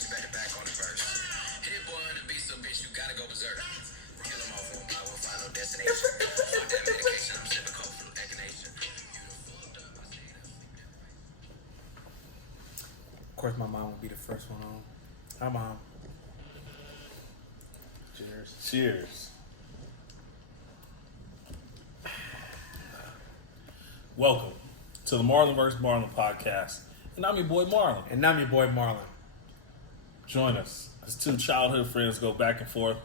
Of course, my mom will be the first one on. Hi, Mom. Cheers. Cheers. Welcome to the Marlon vs. Marlon podcast. And I'm your boy Marlon. And I'm your boy Marlon. Join us as two childhood friends go back and forth,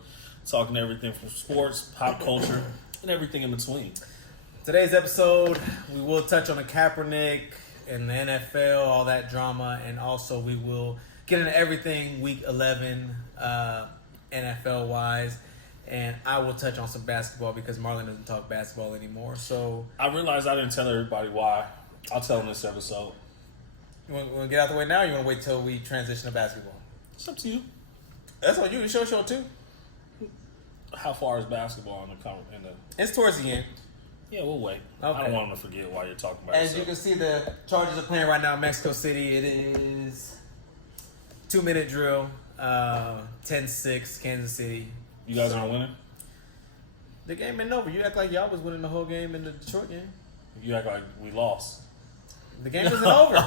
talking everything from sports, pop culture, and everything in between. Today's episode, we will touch on the Kaepernick and the NFL, all that drama, and also we will get into everything Week 11 NFL-wise. And I will touch on some basketball because Marlon doesn't talk basketball anymore. So I realized I didn't tell everybody why. I'll tell them this episode. You want to get out the way now, or you want to wait till we transition to basketball? It's up to you. That's on you. You show too. How far is basketball in the? It's towards the end. Yeah, we'll wait. Okay. I don't want them to forget why you're talking about it. As you can see, the Chargers are playing right now in Mexico City. It is 2-minute drill, 10-6, Kansas City. You guys aren't winning? The game ain't over. You act like y'all was winning the whole game in the Detroit game. You act like we lost. The game isn't over. The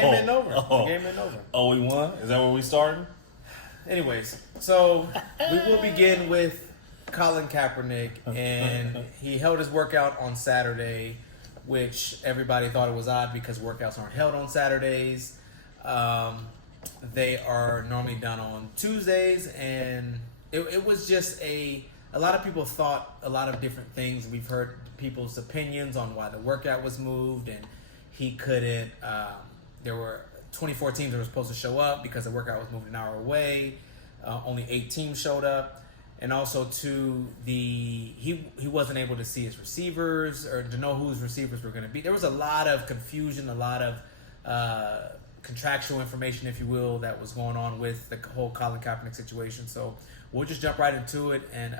game ain't over. The game ain't over. Oh, we won? Is that where we started? Anyways, so we will begin with Colin Kaepernick, and he held his workout on Saturday, which everybody thought it was odd because workouts aren't held on Saturdays. They are normally done on Tuesdays, and it was just a lot of people thought a lot of different things. We've heard people's opinions on why the workout was moved, and he couldn't. There were 24 teams that were supposed to show up because the workout was moved an hour away. Only 8 teams showed up, and also he wasn't able to see his receivers or to know who his receivers were going to be. There was a lot of confusion, a lot of contractual information, if you will, that was going on with the whole Colin Kaepernick situation. So we'll just jump right into it. And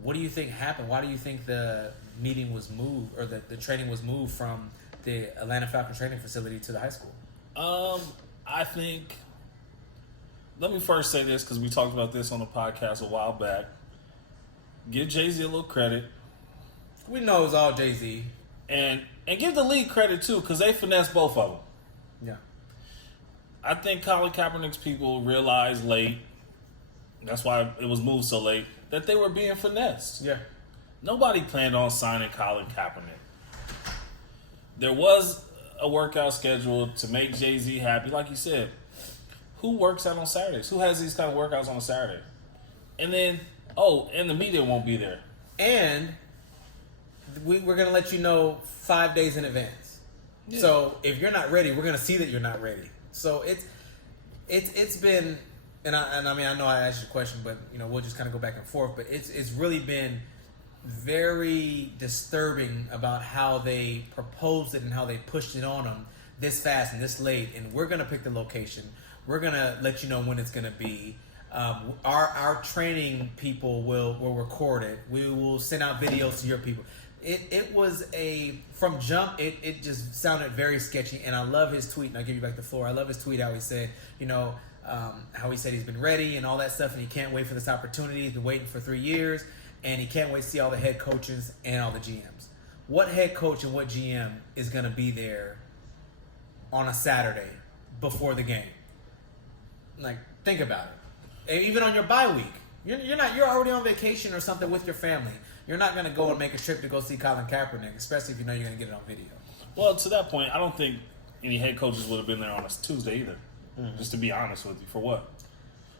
what do you think happened? Why do you think the meeting was moved, or the training was moved from the Atlanta Falcons training facility to the high school? I think, let me first say this because we talked about this on the podcast a while back. Give Jay-Z a little credit. We know it's all Jay-Z. And give the league credit too because they finessed both of them. Yeah. I think Colin Kaepernick's people realized late, that's why it was moved so late, that they were being finessed. Yeah. Nobody planned on signing Colin Kaepernick. There was a workout scheduled to make Jay-Z happy. Like you said, who works out on Saturdays? Who has these kind of workouts on a Saturday? And then, and the media won't be there. And we're going to let you know 5 days in advance. Yeah. So if you're not ready, we're going to see that you're not ready. So it's been, and I mean, I know I asked you a question, but we'll just kind of go back and forth. But it's really been very disturbing about how they proposed it and how they pushed it on them this fast and this late. And we're going to pick the location. We're going to let you know when it's going to be. Our training people will record it. We will send out videos to your people. It was from jump, it just sounded very sketchy. And I love his tweet, and I'll give you back the floor. I love his tweet, how he said, how he said he's been ready and all that stuff, and he can't wait for this opportunity. He's been waiting for 3 years, and he can't wait to see all the head coaches and all the GMs. What head coach and what GM is going to be there on a Saturday before the game? Like, think about it. And even on your bye week, you're already on vacation or something with your family. You're not going to go and make a trip to go see Colin Kaepernick, especially if you know you're going to get it on video. Well, to that point, I don't think any head coaches would have been there on a Tuesday either. Mm-hmm. Just to be honest with you. For what?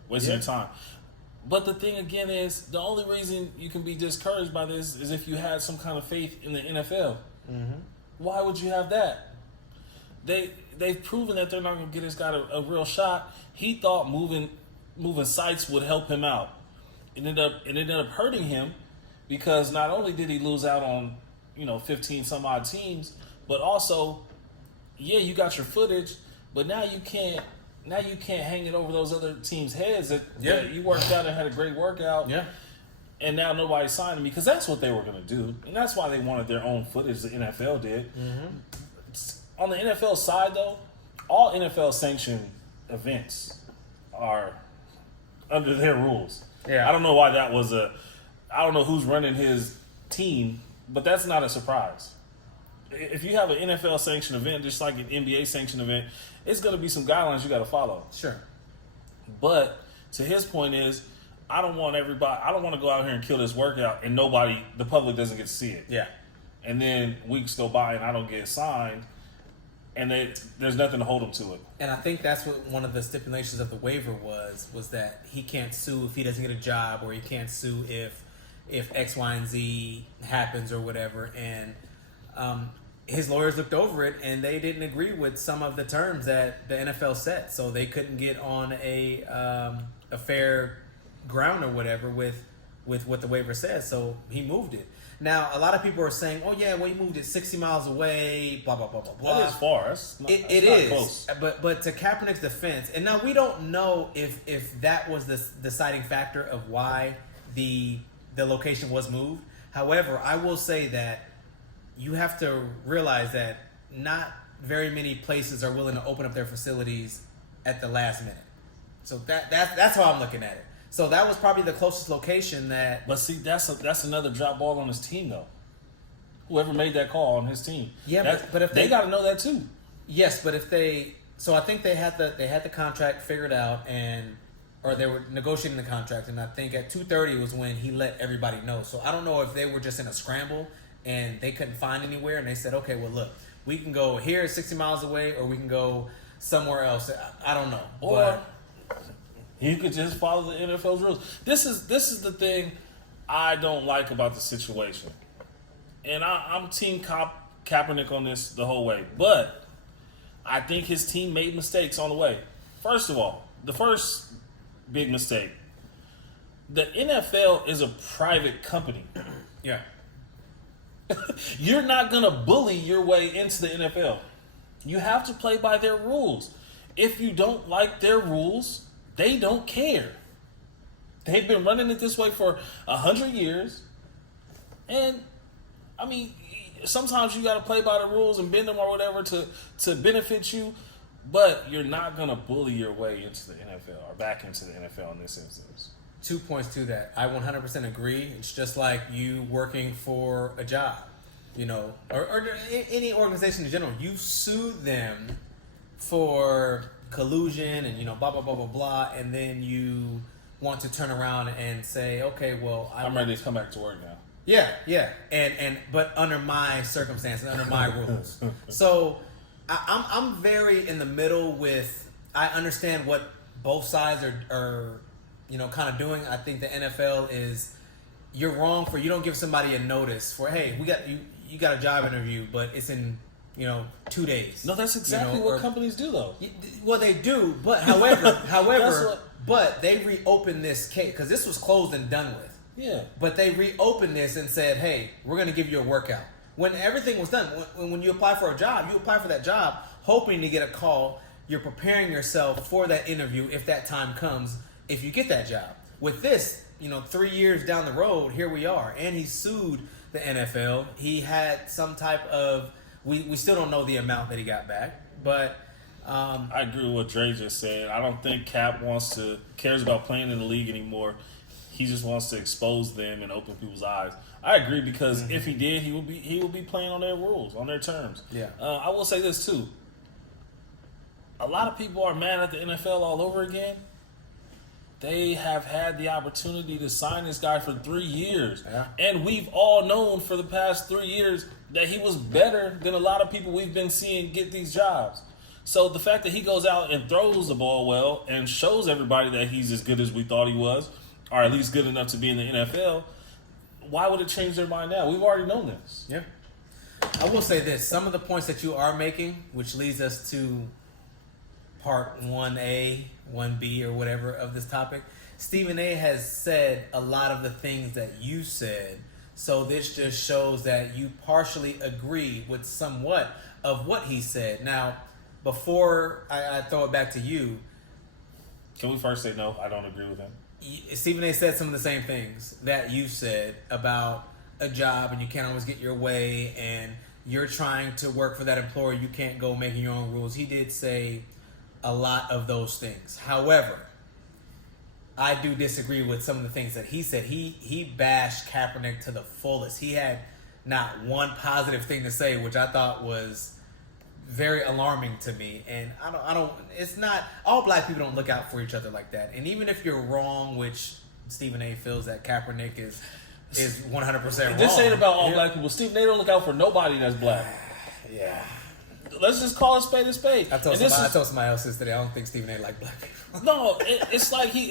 Wasting your time. But the thing again is, the only reason you can be discouraged by this is if you had some kind of faith in the NFL. Mm-hmm. Why would you have that? They've proven that they're not going to get this guy a real shot. He thought moving sites would help him out. It ended up hurting him because not only did he lose out on 15 some odd teams, but also, you got your footage, but now you can't hang it over those other teams' heads that you worked out and had a great workout. Yeah. And now nobody's signing me because that's what they were going to do. And that's why they wanted their own footage, the NFL did. Mm-hmm. On the NFL side, though, all NFL sanctioned events are under their rules. Yeah. I don't know why that was I don't know who's running his team, but that's not a surprise. If you have an NFL sanctioned event, just like an NBA sanctioned event, it's going to be some guidelines you got to follow. Sure. But to his point is, I don't want to go out here and kill this workout and the public doesn't get to see it. Yeah. And then weeks go by and I don't get signed, and there's nothing to hold them to it. And I think that's what one of the stipulations of the waiver was that he can't sue if he doesn't get a job, or he can't sue if X, Y, and Z happens or whatever. And his lawyers looked over it and they didn't agree with some of the terms that the NFL set, so they couldn't get on a fair ground or whatever with what the waiver says. So he moved it. Now, a lot of people are saying, "Oh yeah, well, he moved it 60 miles away." Blah blah blah blah blah. That is far. It is close. But to Kaepernick's defense, and now we don't know if that was the deciding factor of why the location was moved. However, I will say that you have to realize that not very many places are willing to open up their facilities at the last minute. So that's how I'm looking at it. So that was probably the closest location that. But see, that's another drop ball on his team, though. Whoever made that call on his team. Yeah, but if they got to know that too. Yes, but if they, so I think they had the contract figured out, or they were negotiating the contract, and I think at 2:30 was when he let everybody know. So I don't know if they were just in a scramble and they couldn't find anywhere, and they said, okay, well look, we can go here 60 miles away, or we can go somewhere else. I don't know, or you could just follow the NFL's rules. This is the thing I don't like about the situation, and I'm Team Kaepernick on this the whole way, but I think his team made mistakes on the way. First of all, the first big mistake: the NFL is a private company. Yeah. You're not going to bully your way into the NFL. You have to play by their rules. If you don't like their rules, they don't care. They've been running it this way for 100 years. And, I mean, sometimes you got to play by the rules and bend them or whatever to benefit you. But you're not going to bully your way into the NFL or back into the NFL in this instance. 2 points to that. I 100% agree. It's just like you working for a job, or any organization in general. You sue them for collusion and blah blah blah blah blah, and then you want to turn around and say, okay, well, I'm ready to come back to work now. Yeah, but under my circumstances, under my rules. So I'm very in the middle with. I understand what both sides are kind of doing. I think the NFL you're wrong for you don't give somebody a notice for, hey, you got a job interview, but it's in 2 days. No, that's exactly what companies do, though. Well, they do, but however, but they reopened this case because this was closed and done with. Yeah. But they reopened this and said, hey, we're going to give you a workout. When everything was done, when you apply for a job, you apply for that job hoping to get a call. You're preparing yourself for that interview if that time comes. If you get that job. With this, 3 years down the road, here we are. And he sued the NFL. He had some type of, we still don't know the amount that he got back, but I agree with what Dre just said. I don't think Cap cares about playing in the league anymore. He just wants to expose them and open people's eyes. I agree because if he did, he would be playing on their rules, on their terms. Yeah. I will say this too. A lot of people are mad at the NFL all over again. They have had the opportunity to sign this guy for 3 years. Yeah. And we've all known for the past 3 years that he was better than a lot of people we've been seeing get these jobs. So the fact that he goes out and throws the ball well and shows everybody that he's as good as we thought he was, or at least good enough to be in the NFL, why would it change their mind now? We've already known this. Yeah. I will say this. Some of the points that you are making, which leads us to part 1A, 1B, or whatever of this topic, Stephen A. has said a lot of the things that you said. So this just shows that you partially agree with somewhat of what he said. Now, before I throw it back to you. Can we first say no, I don't agree with him? Stephen A. said some of the same things that you said about a job and you can't always get your way and you're trying to work for that employer. You can't go making your own rules. He did say a lot of those things. However, I do disagree with some of the things that he said. He bashed Kaepernick to the fullest. He had not one positive thing to say, which I thought was very alarming to me. And I don't. It's not all black people don't look out for each other like that. And even if you're wrong, which Stephen A. feels that Kaepernick is 100% wrong. This ain't about all black people. Stephen A. don't look out for nobody that's black. Yeah. Let's just call a spade a spade. I told somebody else yesterday. I don't think Stephen A. like black people. No, it's like he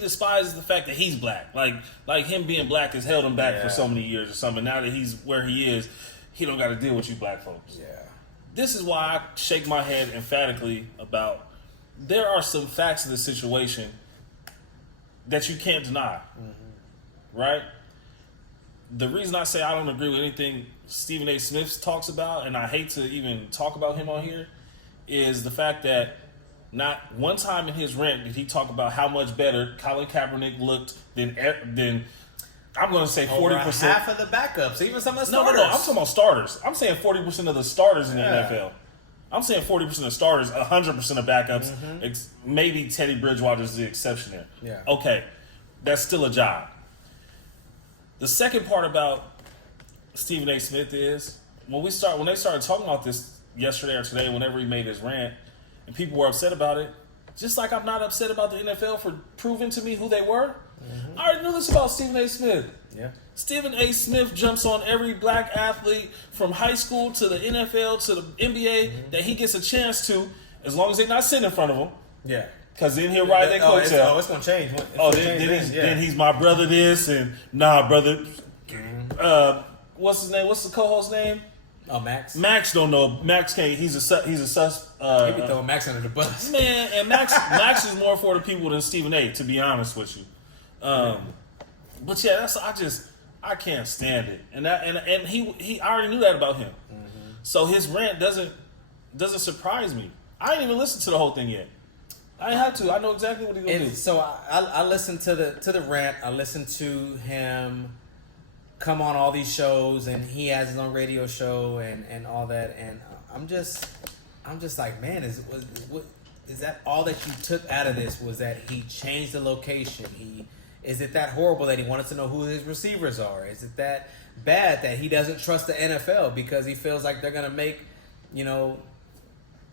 despises the fact that he's black. Like him being black has held him back for so many years or something. Now that he's where he is, he don't got to deal with you black folks. Yeah. This is why I shake my head emphatically about there are some facts of the situation that you can't deny. Mm-hmm. Right? The reason I say I don't agree with anything Stephen A. Smith talks about, and I hate to even talk about him on here, is the fact that not one time in his rant did he talk about how much better Colin Kaepernick looked than I'm going to say 40%. Half of the backups, even some of the starters. No. I'm talking about starters. I'm saying 40% of the starters in the NFL. I'm saying 40% of starters, 100% of backups. Mm-hmm. Maybe Teddy Bridgewater's the exception there. Yeah. Okay, that's still a job. The second part about Stephen A. Smith is when they started talking about this yesterday or today, whenever he made his rant, and people were upset about it. Just like I'm not upset about the NFL for proving to me who they were. Mm-hmm. I already knew this about Stephen A. Smith. Yeah. Stephen A. Smith jumps on every black athlete from high school to the NFL to the NBA that he gets a chance to, as long as they're not sitting in front of him. Yeah. Because then he'll ride that coattail. It's going to change. Then he's my brother this, and nah, brother. What's his name? What's the co-host's name? Oh, Max. Max don't know. Max can't. He's a sus. He be throwing Max under the bus. Man, and Max is more for the people than Stephen A. To be honest with you. But yeah, I can't stand it, and he I already knew that about him. Mm-hmm. So his rant doesn't surprise me. I ain't even listened to the whole thing yet. I ain't have to. I know exactly what he's gonna do. So I listened to the rant. I listened to him come on all these shows, and he has his own radio show and all that. And I'm just like, man, is that all that you took out of this? Was that he changed the location? Is it that horrible that he wanted to know who his receivers are? Is it that bad that he doesn't trust the NFL because he feels like they're gonna make,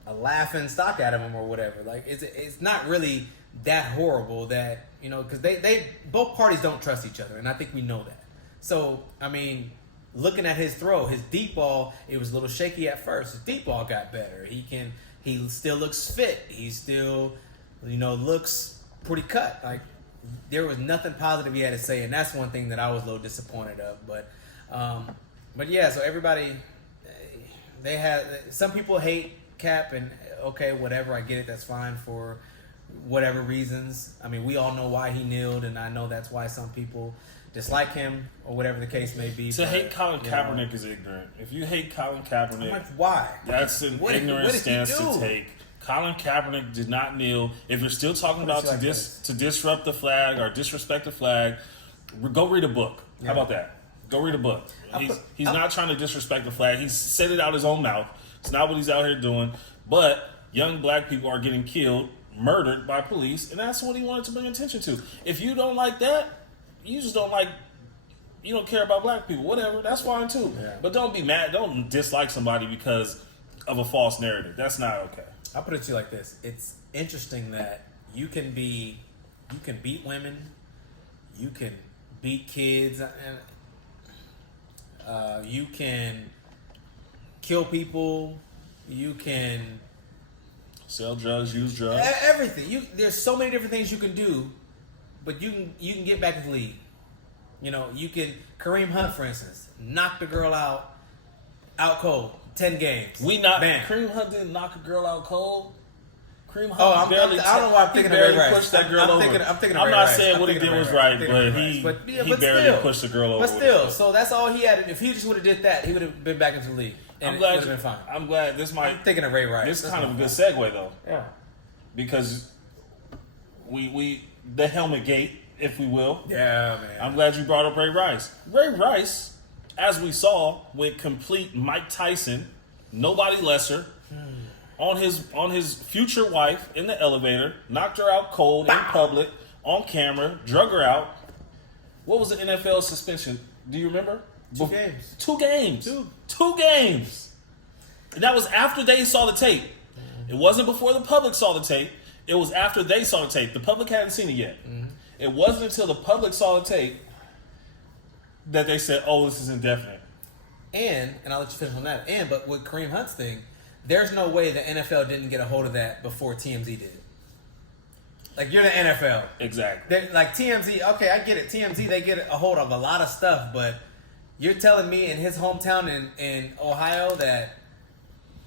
a laughing stock out of him or whatever? Like, it's not really that horrible that, because they both parties don't trust each other, and I think we know that. So, I mean, looking at his throw, his deep ball, it was a little shaky at first. His deep ball got better. He still looks fit. He still, looks pretty cut. Like, there was nothing positive he had to say, and that's one thing that I was a little disappointed of. But yeah, so everybody, some people hate Cap, and okay, whatever, I get it, that's fine for whatever reasons. I mean, we all know why he kneeled, and I know that's why some people dislike him or whatever the case may be. To hate Colin Kaepernick is ignorant. If you hate Colin Kaepernick, I'm like, why? That's an ignorant stance to take. Colin Kaepernick did not kneel. If you're still talking about to disrupt the flag or disrespect the flag, go read a book. Yeah. How about that? Go read a book. He's not trying to disrespect the flag. He's said it out his own mouth. It's not what he's out here doing. But young black people are getting killed, murdered by police, and that's what he wanted to bring attention to. If you don't like that, you just don't you don't care about black people. Whatever, that's fine too. Yeah. But don't be mad. Don't dislike somebody because of a false narrative. That's not okay. I'll put it to you like this. It's interesting that you can beat women, you can beat kids, and you can kill people, you can sell drugs, use drugs, everything. There's so many different things you can do, but you can get back in the league. You can Kareem Hunt, for instance, knock the girl out cold. 10 games. Kareem Hunt didn't knock a girl out cold. Kareem Hunt I don't know why I'm thinking of Ray Rice. Pushed that girl over. I'm not saying what he did was right, but he barely pushed the girl over. But still, so that's all he had. If he just would have did that, he would have been back into the league. And it would have been fine. I'm glad I'm thinking of Ray Rice. This is kind of a good segue, though. Yeah. Because we the helmet gate, if we will. Yeah, man. I'm glad you brought up Ray Rice. Ray Rice, as we saw, went complete Mike Tyson, nobody lesser. on his future wife in the elevator, knocked her out cold in public, on camera, drug her out. What was the NFL suspension? Do you remember? 2 games. 2 games. Two. 2 games. And that was after they saw the tape. It wasn't before the public saw the tape. It was after they saw the tape. The public hadn't seen it yet. Mm-hmm. It wasn't until the public saw the tape that they said, "Oh, this is indefinite." And I'll let you finish on that. But with Kareem Hunt's thing, there's no way the NFL didn't get a hold of that before TMZ did. Like, you're the NFL. Exactly. Like, TMZ, okay, I get it. TMZ, they get a hold of a lot of stuff, but you're telling me in his hometown in Ohio that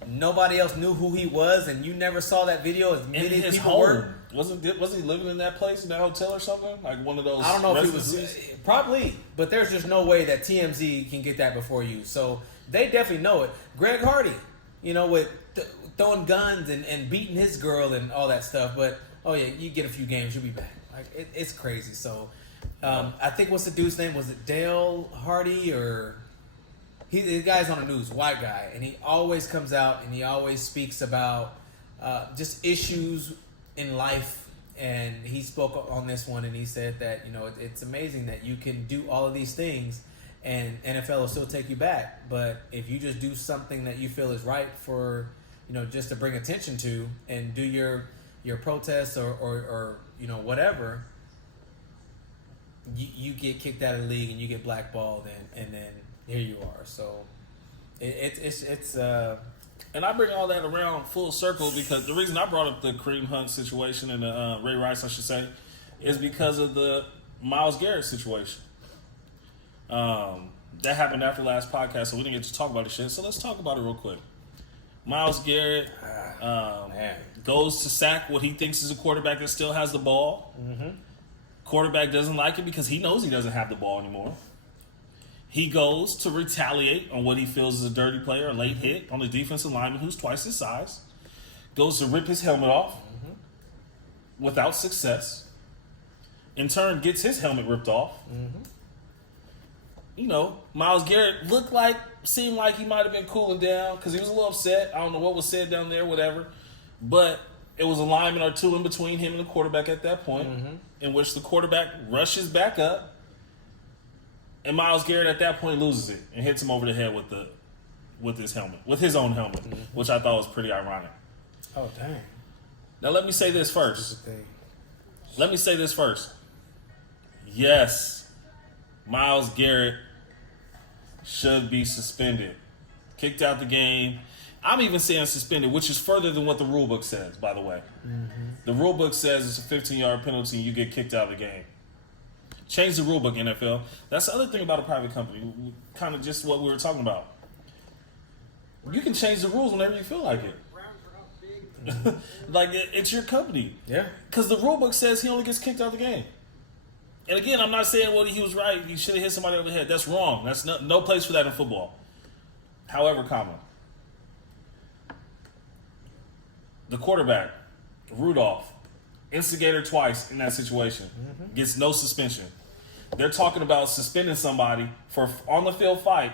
nobody else knew who he was, and you never saw that video as many in his people home. were? Wasn't he living in that place, in that hotel or something? Like one of those I don't know if he residencies? was. Probably. But there's just no way that TMZ can get that before you. So they definitely know it. Greg Hardy, with throwing guns and beating his girl and all that stuff. But, oh yeah, you get a few games, you'll be back. Like, it's crazy. So I think, what's the dude's name? Was it Dale Hardy or... The guy's on the news, white guy, and he always comes out and he always speaks about just issues in life. And he spoke on this one, and he said that it's amazing that you can do all of these things, and NFL will still take you back. But if you just do something that you feel is right for just to bring attention to, and do your protests or whatever, you get kicked out of the league and you get blackballed, and then here you are. So it's and I bring all that around full circle because the reason I brought up the Kareem Hunt situation and the Ray Rice, I should say, is because of the Myles Garrett situation. That happened after last podcast, so we didn't get to talk about the shit. So let's talk about it real quick. Myles Garrett goes to sack what he thinks is a quarterback that still has the ball. Mm-hmm. Quarterback doesn't like it because he knows he doesn't have the ball anymore. He goes to retaliate on what he feels is a dirty play or a late hit on the defensive lineman who's twice his size. Goes to rip his helmet off without success. In turn, gets his helmet ripped off. Myles Garrett seemed like he might have been cooling down because he was a little upset. I don't know what was said down there, whatever. But it was a lineman or two in between him and the quarterback at that point, in which the quarterback rushes back up. And Myles Garrett at that point loses it and hits him over the head with his helmet, with his own helmet, which I thought was pretty ironic. Oh, dang. Now let me say this first. Yes, Myles Garrett should be suspended, kicked out the game. I'm even saying suspended, which is further than what the rule book says, by the way. The rule book says it's a 15-yard penalty and you get kicked out of the game. Change the rule book, NFL. That's the other thing about a private company. Kind of just what we were talking about. You can change the rules whenever you feel like it. It's your company. Yeah. Because the rule book says he only gets kicked out of the game. And again, I'm not saying, he was right. He should have hit somebody over the head. That's wrong. That's no place for that in football. However, the quarterback, Rudolph, instigator twice in that situation, gets no suspension. They're talking about suspending somebody for on-the-field fight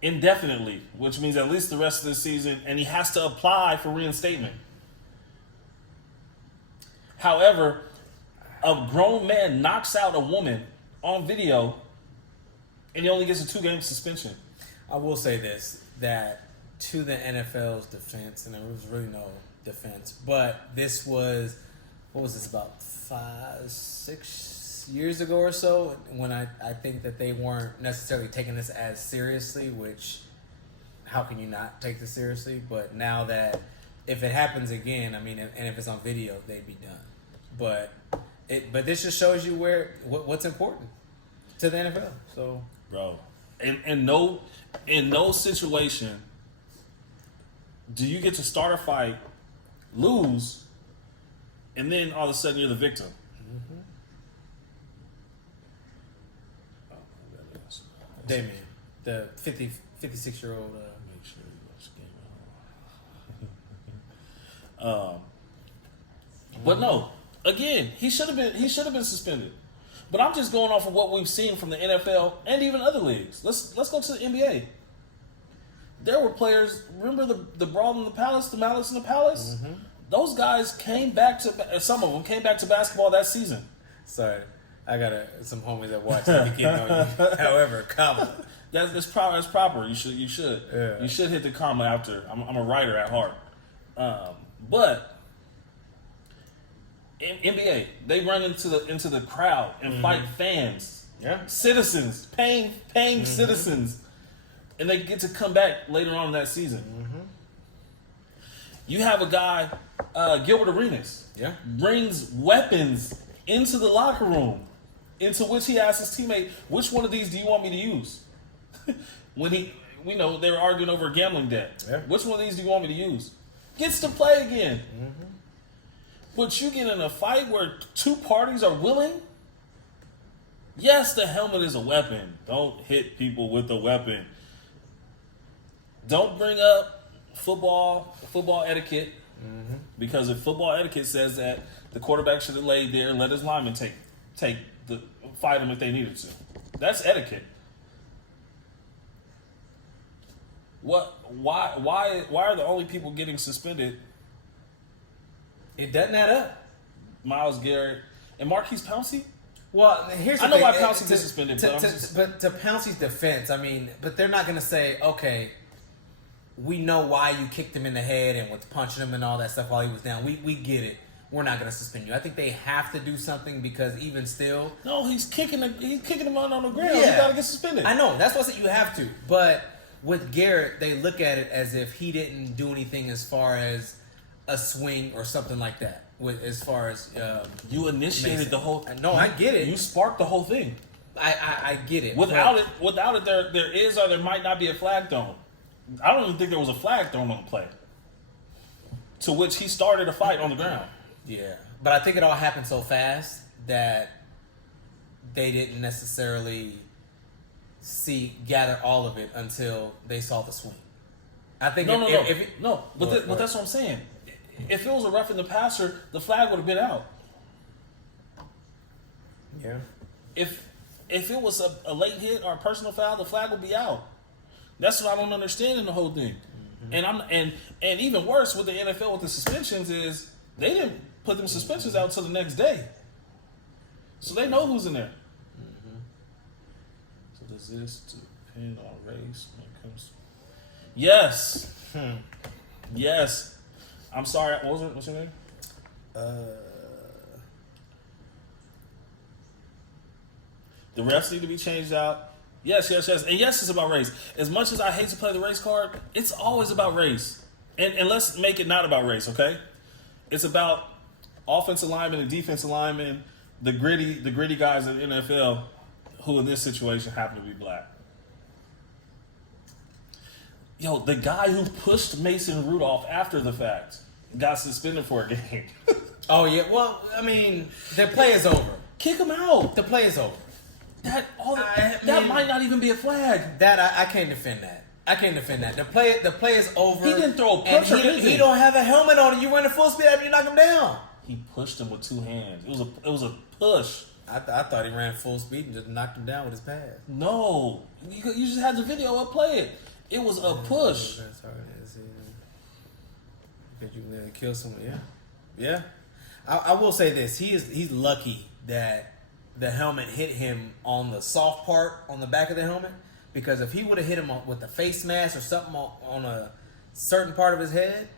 indefinitely, which means at least the rest of the season, and he has to apply for reinstatement. However, a grown man knocks out a woman on video, and he only gets a 2-game suspension. I will say this, that to the NFL's defense, and there was really no defense, but this was, about 5-6 years ago or so, when I think that they weren't necessarily taking this as seriously, which, how can you not take this seriously? But now that, if it happens again, and if it's on video, they'd be done. But this just shows you what's important to the NFL. So, bro, in no situation do you get to start a fight, lose, and then all of a sudden you're the victim. Damien, the 56-year-old. Make sure you watch the game. But no, again, he should have been suspended. But I'm just going off of what we've seen from the NFL and even other leagues. Let's go to the NBA. There were players. Remember the brawl in the palace, the malice in the palace. Mm-hmm. Those guys came back to. Some of them came back to basketball that season. Sorry, I got some homies that watch that be getting on you. However, comma. That's proper. You should. Yeah. You should hit the comma after. I'm a writer at heart. But in NBA, they run into the crowd and fight fans, citizens, paying citizens, and they get to come back later on in that season. You have a guy, Gilbert Arenas, brings weapons into the locker room, into which he asks his teammate, "Which one of these do you want me to use?" When we know they were arguing over a gambling debt. Yeah. Which one of these do you want me to use? Gets to play again. But you get in a fight where two parties are willing. Yes, the helmet is a weapon. Don't hit people with a weapon. Don't bring up football etiquette, because if football etiquette says that the quarterback should have laid there and let his lineman fight him if they needed to, that's etiquette. Why are the only people getting suspended? It doesn't add up. Myles Garrett and Marquise Pouncey? Well, here's the thing. I know why Pouncey gets suspended, but to Pouncey's defense, I mean, but they're not going to say, okay, we know why you kicked him in the head and was punching him and all that stuff while he was down. We get it. We're not going to suspend you. I think they have to do something because even still, no, he's kicking him on the ground. Yeah. He got to get suspended. I know that's what you have to. But with Garrett, they look at it as if he didn't do anything as far as a swing or something like that. As far as you initiated Mason. the whole. No, I get it. You sparked the whole thing. I get it. Without it, there is or there might not be a flag thrown. I don't even think there was a flag thrown on the play. To which he started a fight on the ground. Yeah, but I think it all happened so fast that they didn't necessarily gather all of it until they saw the swing. I think but that's what I'm saying. If it was a roughing the passer, the flag would have been out. Yeah. If it was a late hit or a personal foul, the flag would be out. That's what I don't understand in the whole thing. And even worse with the NFL with the suspensions is they didn't put them suspensions out until the next day. So they know who's in there. So does this depend on race when it comes to... Yes. Yes. I'm sorry. What's your name? The refs need to be changed out. Yes. And yes, it's about race. As much as I hate to play the race card, it's always about race. And let's make it not about race, okay? It's about offensive linemen and defensive linemen, the gritty guys in the NFL who in this situation happen to be black. Yo, the guy who pushed Mason Rudolph after the fact got suspended for a game. Oh, yeah. Well, I mean, the play is over. Kick him out. The play is over. That might not even be a flag. That I can't defend that. The play is over. He didn't throw a punch or anything. He don't have a helmet on. You running full speed after you knock him down. He pushed him with two hands. It was a push. I thought he ran full speed and just knocked him down with his pass. No, you just had the video up. Play it. It was a push. That's hard. Because you can kill someone. Yeah. I will say this: he's lucky that the helmet hit him on the soft part on the back of the helmet. Because if he would have hit him with the face mask or something on a certain part of his head,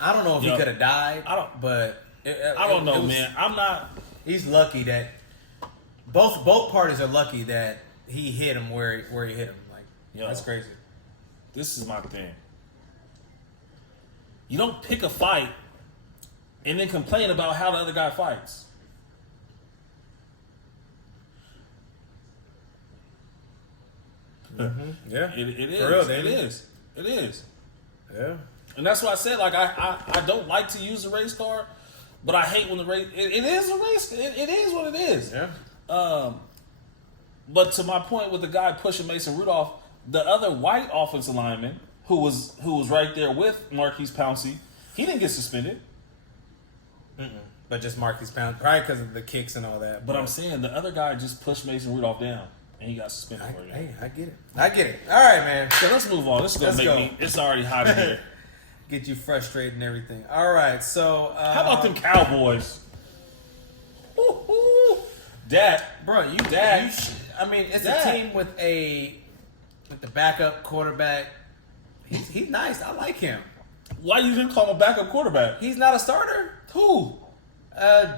I don't know if he could have died. I don't know, man. I'm not. He's lucky that both parties are lucky that he hit him where he hit him. Like, that's crazy. This is my thing. You don't pick a fight and then complain about how the other guy fights. Yeah, it is. For real, it is. Yeah, and that's why I said I don't like to use the race card, but I hate when the race. It is a race. It is what it is. Yeah. But to my point with the guy pushing Mason Rudolph, the other white offensive lineman who was right there with Marquise Pouncey, he didn't get suspended. But just Marquise Pouncey, probably because of the kicks and all that. But I'm saying the other guy just pushed Mason Rudolph down. and he got suspended for it. Hey, I get it. I get it. All right, man. So let's move on. This is gonna Let's make go. me. It's already hot in here. Get you frustrated and everything. All right, so How about them Cowboys? Woo-hoo. Dak, bro? I mean, it's Dak. a team with the backup quarterback. He's nice. I like him. why you didn't call him a backup quarterback? He's not a starter. Who?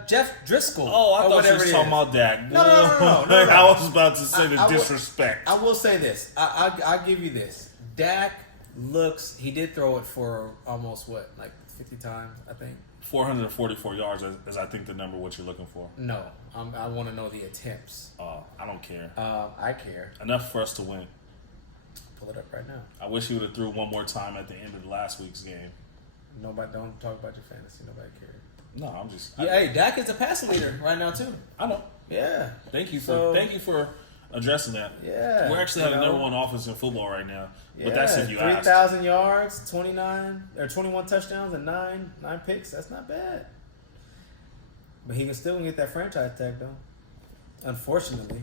Jeff Driscoll. Oh, I or thought you whatever was it talking is. about Dak. No. I was about to say the I will- disrespect. I will say this. I'll give you this. Dak looks. He did throw it for almost like 50 times, I think. 444 yards is I think the number what you're looking for. No, I want to know the attempts. I don't care. I care. Enough for us to win. Pull it up right now. I wish he would have threw one more time at the end of last week's game. Nobody don't talk about your fantasy. Nobody cares. No, I'm just. Yeah, hey, Dak is a passing leader right now too. I know. Yeah. Thank you for addressing that. Yeah. We're actually having number one offense in football right now. But that's if you ask. 3,000 yards, 21 touchdowns, and nine picks. That's not bad. But he can still get that franchise tag though. Unfortunately.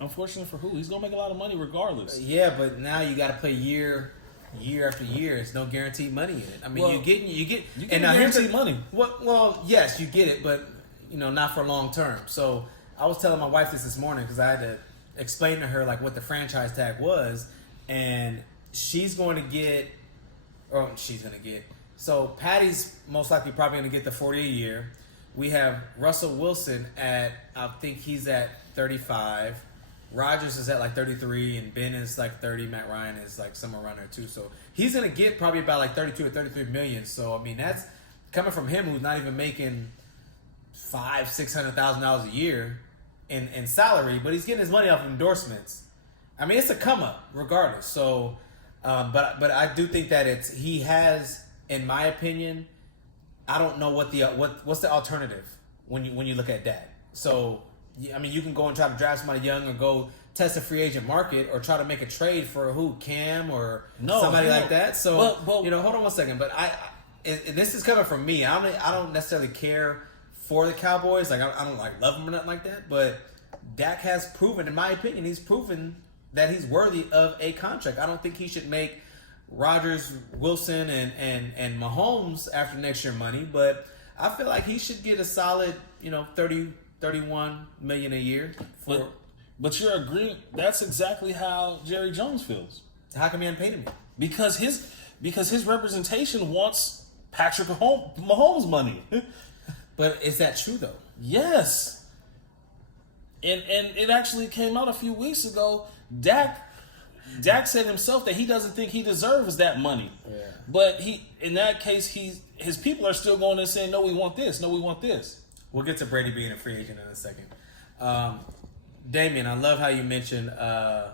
Unfortunate for who? He's gonna make a lot of money regardless. Yeah, but now you got to play year after year. There's no guaranteed money in it. I mean, Well, you get and now guaranteed money. Well, yes, you get it, but not for long term. So I was telling my wife this morning because I had to explain to her like what the franchise tag was, and she's going to get. So Patty's most likely probably going to get the 40 a year. We have Russell Wilson I think he's at 35. Rodgers is at like 33, and Ben is like 30. Matt Ryan is like somewhere around there too. So he's gonna get probably about like 32 or 33 million. So I mean that's coming from him who's not even making $500,000-$600,000 a year in salary, but he's getting his money off of endorsements. I mean it's a come up regardless. So, but I do think that he has, in my opinion, I don't know what's the alternative when you look at Dak. So. I mean, you can go and try to draft somebody young or go test a free agent market or try to make a trade for Cam or somebody like that. So, hold on one second. But this is coming from me. I don't necessarily care for the Cowboys. Like, I don't like love them or nothing like that. But Dak has proven, in my opinion, he's proven that he's worthy of a contract. I don't think he should make Rodgers, Wilson, and Mahomes after next year money. But I feel like he should get a solid, 31 million a year. But you're agreeing. That's exactly how Jerry Jones feels. How come he hasn't paid him yet? Because his representation wants Patrick Mahomes money. But is that true though? Yes. And it actually came out a few weeks ago. Dak said himself that he doesn't think he deserves that money. Yeah. But in that case, his people are still going and saying, no, we want this. No, we want this. We'll get to Brady being a free agent in a second. Damien, I love how you mentioned how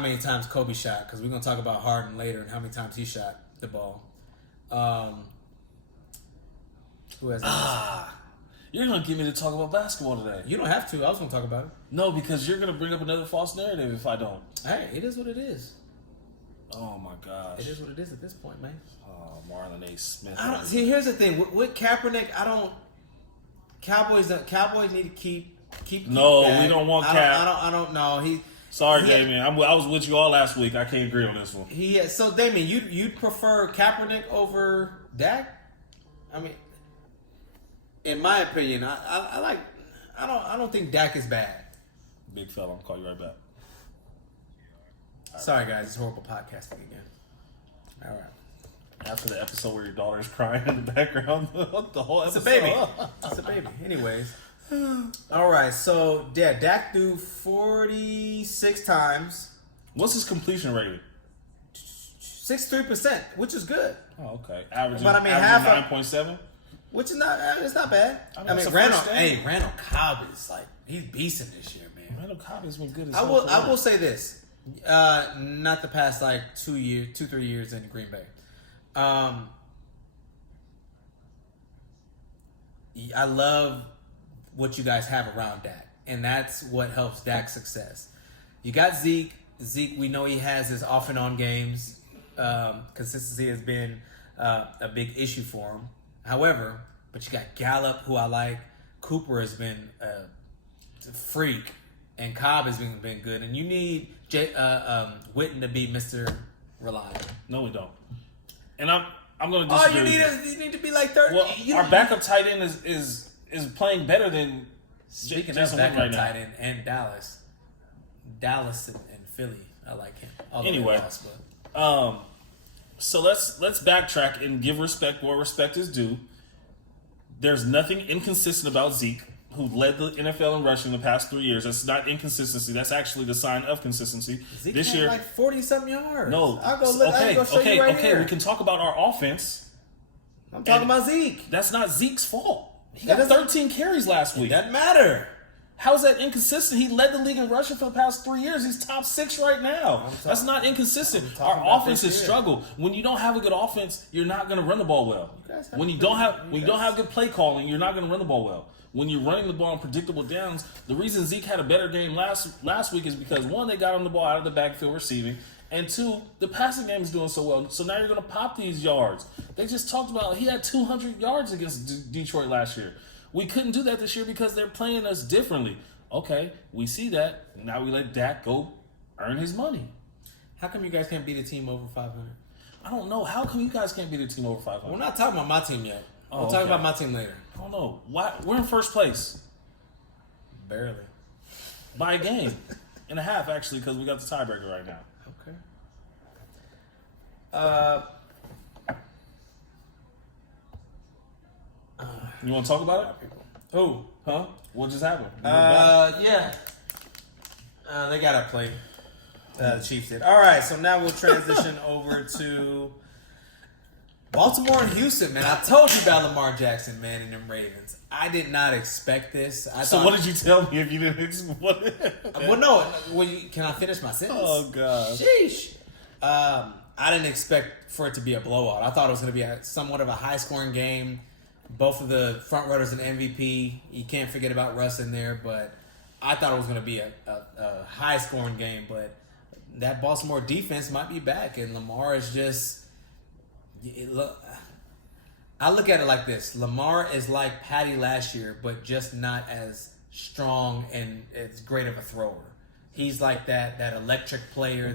many times Kobe shot, because we're going to talk about Harden later and how many times he shot the ball. Who has You're going to get me to talk about basketball today. You don't have to. I was going to talk about it. No, because you're going to bring up another false narrative if I don't. Hey, it is what it is. Oh, my gosh. It is what it is at this point, man. Marlon A. Smith. See, here's the thing. With Kaepernick, Cowboys need to keep. No, that. we don't want Cap. I don't know. Sorry, Damien. I was with you all last week. I can't agree on this one. So, Damien, you'd prefer Kaepernick over Dak? I mean, in my opinion, I don't think Dak is bad. Big fella, I'll call you right back. Sorry, guys. It's horrible podcasting again. All right. After the episode where your daughter's crying in the background, the whole episode. It's a baby. It's a baby. Anyways. All right. So, yeah, Dak threw 46 times. What's his completion rating? 63%, which is good. Oh, okay. Averaging, But I mean, averaging 9.7? Which is not, it's not bad. I mean, Randall Cobb is like, he's beasting this year, man. Randall Cobb has been good as I will say this. Not the past like 2-3 years in Green Bay. I love what you guys have around Dak, and that's what helps Dak's success. You got Zeke. Zeke, we know he has his off and on games. Consistency has been a big issue for him. However, but you got Gallup, who I like. Cooper has been a freak and Cobb has been good, and you need Witten to be Mr. Reliable. No, we don't. And I'm going to Oh, disagree. you need to be like 30. Well, our backup tight end is playing better than Speaking Jason of Witten backup right now. tight end and Dallas and Philly, I like him. Although Anyway. they lost, but. So let's backtrack and give respect where respect is due. There's nothing inconsistent about Zeke, who led the NFL in rushing the past 3 years. That's not inconsistency. That's actually the sign of consistency. Zeke this had year, like 40-something yards. no. I'll go show you right here. We can talk about our offense. I'm talking about Zeke. That's not Zeke's fault. He It got doesn't- 13 carries last week. Doesn't matter. How is that inconsistent? He led the league in rushing for the past 3 years. He's top 6 right now. That's not inconsistent. I'm talking Our about offense this has year. struggled. When you don't have a good offense, you're not going to run the ball well. guys have When you don't have good play calling, you're not going to run the ball well. When you're running the ball on predictable downs, the reason Zeke had a better game last week is because, one, they got him the ball out of the backfield receiving, and two, the passing game is doing so well. So now you're going to pop these yards. They just talked about he had 200 yards against Detroit last year. We couldn't do that this year because they're playing us differently. Okay, we see that. Now we let Dak go earn his money. How come you guys can't beat a team over 500? I don't know. How come you guys can't beat a team over 500? We're not talking about my team yet. We'll Oh, talk okay. about my team later. I don't know. Why? We're in first place Barely. by a game and a half, actually, because we got the tiebreaker right now. Okay. You want to talk about it? Who? Huh? What just happened? Yeah. They got to play. The Chiefs did. All right, so now we'll transition over to Baltimore and Houston, man. I told you about Lamar Jackson, man, and them Ravens. I did not expect this. So what did you tell me if you didn't? Well, no. Can I finish my sentence? Oh, God. Sheesh. I didn't expect for it to be a blowout. I thought it was going to be somewhat of a high-scoring game. Both of the front runners and MVP. You can't forget about Russ in there, but I thought it was going to be a high-scoring game. But that Baltimore defense might be back, and Lamar is just. I look at it like this: Lamar is like Patty last year, but just not as strong and as great of a thrower. He's like that electric player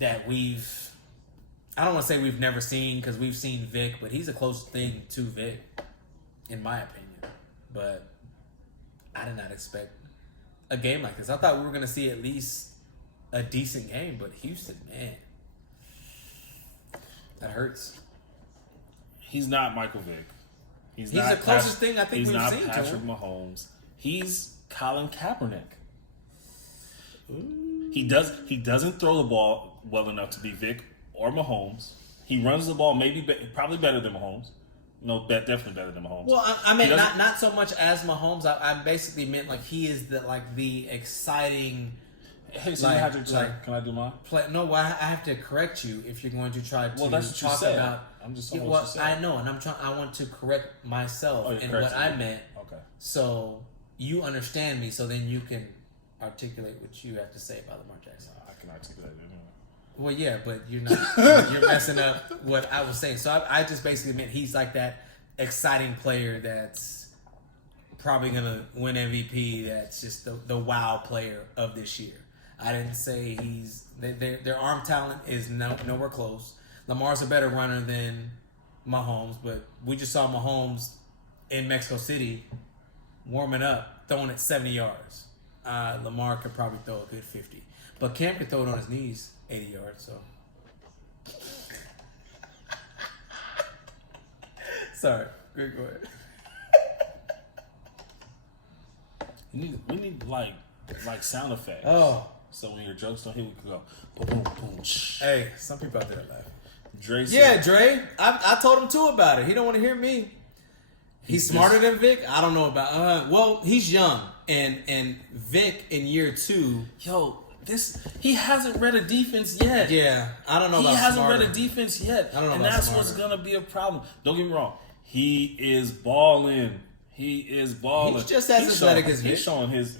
that we've. I don't want to say we've never seen because we've seen Vic, but he's a close thing to Vic, in my opinion. But I did not expect a game like this. I thought we were going to see at least a decent game, but Houston, man, that hurts. He's not Michael Vick. He's the closest thing I think we've seen to He's not Patrick him. Mahomes. He's Colin Kaepernick. Ooh. He doesn't throw the ball well enough to be Vic or Mahomes. He runs the ball probably better than Mahomes. No, definitely better than Mahomes. Well, I mean, not so much as Mahomes. I basically meant like he is the exciting. Hey, so you have to can I do mine? No, I have to correct you if you're going to try to that's what you talk said. about. I'm just talking what you said. I know, and I want to correct myself in what I meant. Okay. So you understand me, so then you can articulate what you have to say about Lamar Jackson. I can articulate it anyway. Well, yeah, but you're not. You're messing up what I was saying. So I just basically meant he's like that exciting player that's probably gonna win MVP. That's just the wow player of this year. I didn't say their arm talent is nowhere close. Lamar's a better runner than Mahomes, but we just saw Mahomes in Mexico City warming up, throwing it 70 yards. Lamar could probably throw a good 50. But Cam could throw it on his knees 80 yards, so. Sorry. Go ahead. We need like sound effects. Oh. So when your jokes don't hit, we can go boom, boom, boom. Hey, some people out there laugh. Dre said, Yeah, Dre. I told him too about it. He don't want to hear me. He's smarter than Vic. I don't know about. Well, he's young, and Vic in year 2. He hasn't read a defense yet. Yeah, I don't know. He hasn't read a defense yet, I don't know, and about that's smarter. what's gonna be a problem. Don't get me wrong. He is balling. He's just as athletic as Vic. He's showing his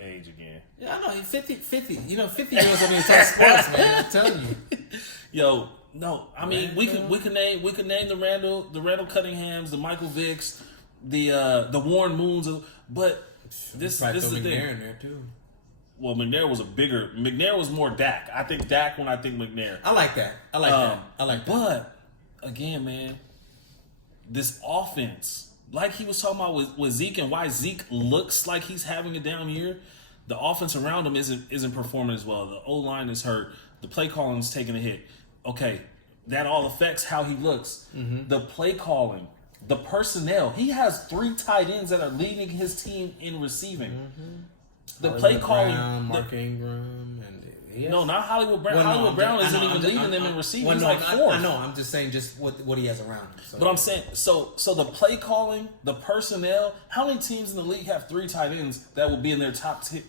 age again. Yeah, I know. He's 50. 50 years don't even talk sports, man. I'm telling you. No, I mean we could name the Randall Cunninghams, the Michael Vicks, the Warren Moons, but This Probably is throw the thing. McNair in there too. Well, McNair was more Dak. I think Dak when I think McNair. I like that. I like that. But again, man, this offense, like he was talking about with Zeke and why Zeke looks like he's having a down year, the offense around him isn't performing as well. The O-line is hurt. The play calling is taking a hit. Okay, that all affects how he looks. Mm-hmm. The play calling, the personnel. He has 3 tight ends that are leading his team in receiving. Mm-hmm. The play calling, Mark Ingram, and no, not Hollywood Brown. Well, Hollywood Brown isn't even leading them in receiving. He's like 4th. I know. I'm just saying, just what he has around him. So. But I'm saying, so the play calling, the personnel. How many teams in the league have 3 tight ends that will be in their top 3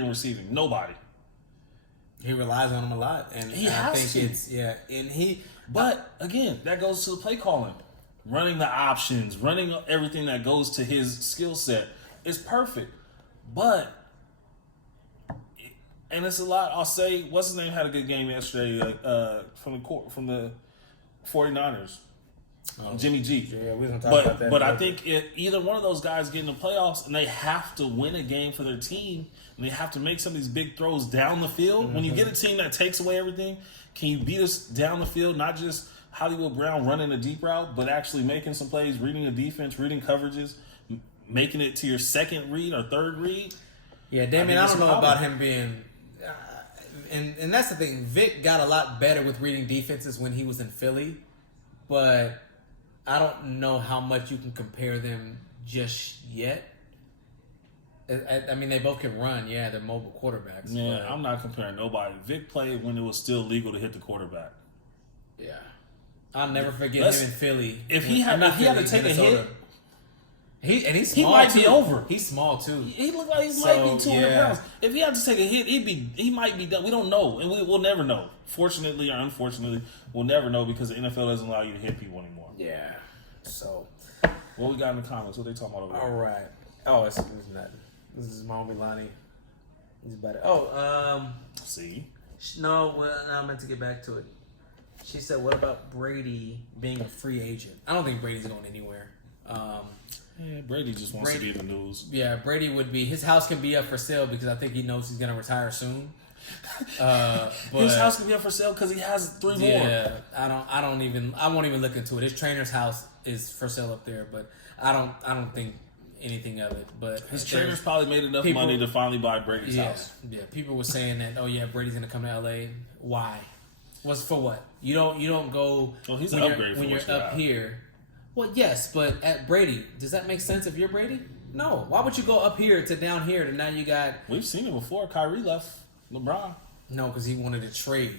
in receiving? Nobody. He relies on them a lot, and I think it's and he. But again, that goes to the play calling, running the options, running everything that goes to his skill set is perfect, but. And it's a lot. I'll say, what's his name had a good game yesterday from the 49ers. Jimmy G. Yeah, we don't talk about that. But I think either one of those guys get in the playoffs and they have to win a game for their team and they have to make some of these big throws down the field. Mm-hmm. When you get a team that takes away everything, can you beat us down the field? Not just Hollywood Brown running a deep route, but actually making some plays, reading the defense, reading coverages, making it to your second read or third read. Yeah, Damien, I don't know about him being... And that's the thing. Vic got a lot better with reading defenses when he was in Philly, but I don't know how much you can compare them just yet. I mean, they both can run. Yeah, they're mobile quarterbacks. Yeah, but I'm not comparing nobody. Vic played when it was still legal to hit the quarterback. Yeah, I'll never forget him in Philly. If he had to take a hit. He's small. He might too. be over. He's small too. He looked like he might be 200 pounds. If he had to take a hit, he might be done. We don't know, and we'll never know. Fortunately or unfortunately, we'll never know because the NFL doesn't allow you to hit people anymore. Yeah. So, what we got in the comments? What they talking about over there? All right. Oh, it's nothing. This is my homie Lonnie. He's about it. See? No, I meant to get back to it. She said, "What about Brady being a free agent?" I don't think Brady's going anywhere. Yeah, Brady just wants to be in the news. Yeah, Brady would be. His house can be up for sale because I think he knows he's going to retire soon. But his house can be up for sale because he has 3 more. Yeah, I won't even look into it. His trainer's house is for sale up there, but I don't think anything of it. But his trainer's probably made enough money to finally buy Brady's house. Yeah, people were saying that. Oh yeah, Brady's going to come to LA. Why? What's for what? You don't go. Well, he's an upgrade when you're up here. Well, yes, but at Brady, does that make sense if you're Brady? No. Why would you go up here to down here to now you got... We've seen it before. Kyrie left LeBron. No, because he wanted to trade.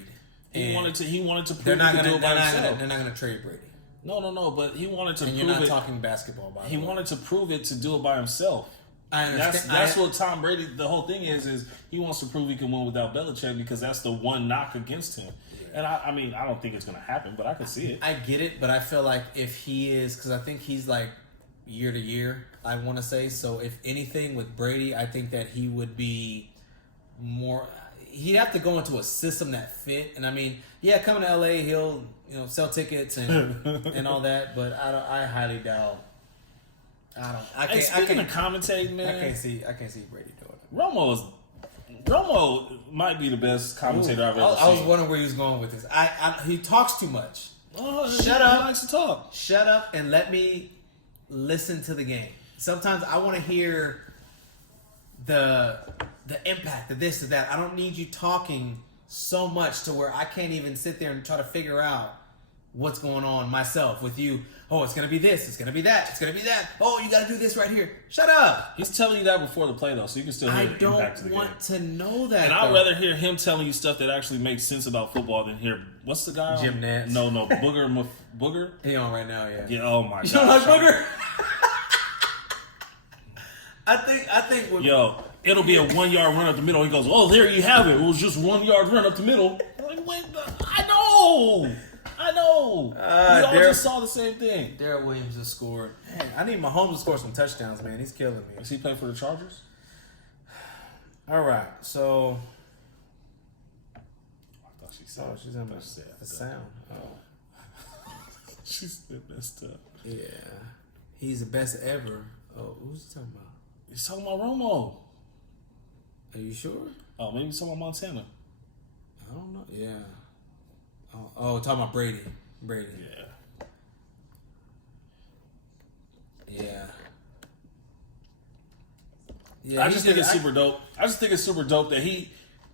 He wanted to prove he could do it by himself. They're not going to trade Brady. No, but he wanted to prove it. And you're not talking basketball, by the way. He wanted to prove it to do it by himself. I understand. That's what Tom Brady, the whole thing is he wants to prove he can win without Belichick because that's the one knock against him. And I mean, I don't think it's going to happen, but I can see it. I get it, but I feel like if he is, because I think he's like year to year, I want to say. So if anything with Brady, I think that he would be more, he'd have to go into a system that fit. And I mean, yeah, coming to LA, he'll, sell tickets and all that, but I highly doubt. Speaking of commentating, man. I can't see Brady doing it. Romo might be the best commentator I've ever seen. I was wondering where he was going with this. He talks too much. Shut up. He likes to talk. Shut up and let me listen to the game. Sometimes I want to hear the impact of this or that. I don't need you talking so much to where I can't even sit there and try to figure out what's going on myself with you. Oh, it's going to be this. It's going to be that. It's going to be that. Oh, you got to do this right here. Shut up. He's telling you that before the play, though, so you can still hear the impact of the game. I don't want to know that, And I'd rather hear him telling you stuff that actually makes sense about football than hear, what's the guy Jim Nantz. No, Booger? He on right now, yeah. Yeah, oh my God. You don't like Booger? I think when... Yo, it'll be a 1 yard run up the middle. He goes, oh, there you have it. It was just 1 yard run up the middle. I know. We all just saw the same thing. Darrell Williams has scored. Man, I need Mahomes to score some touchdowns, man. He's killing me. Is he playing for the Chargers? All right, so... I thought she said. Oh, she's on the sound. Oh. She's messed up. Yeah. He's the best ever. Oh, who's he talking about? He's talking about Romo. Are you sure? Oh, maybe he's talking about Montana. I don't know. Yeah. Oh, talking about Brady. Brady. Yeah. Yeah. I just think it's super dope. I just think it's super dope that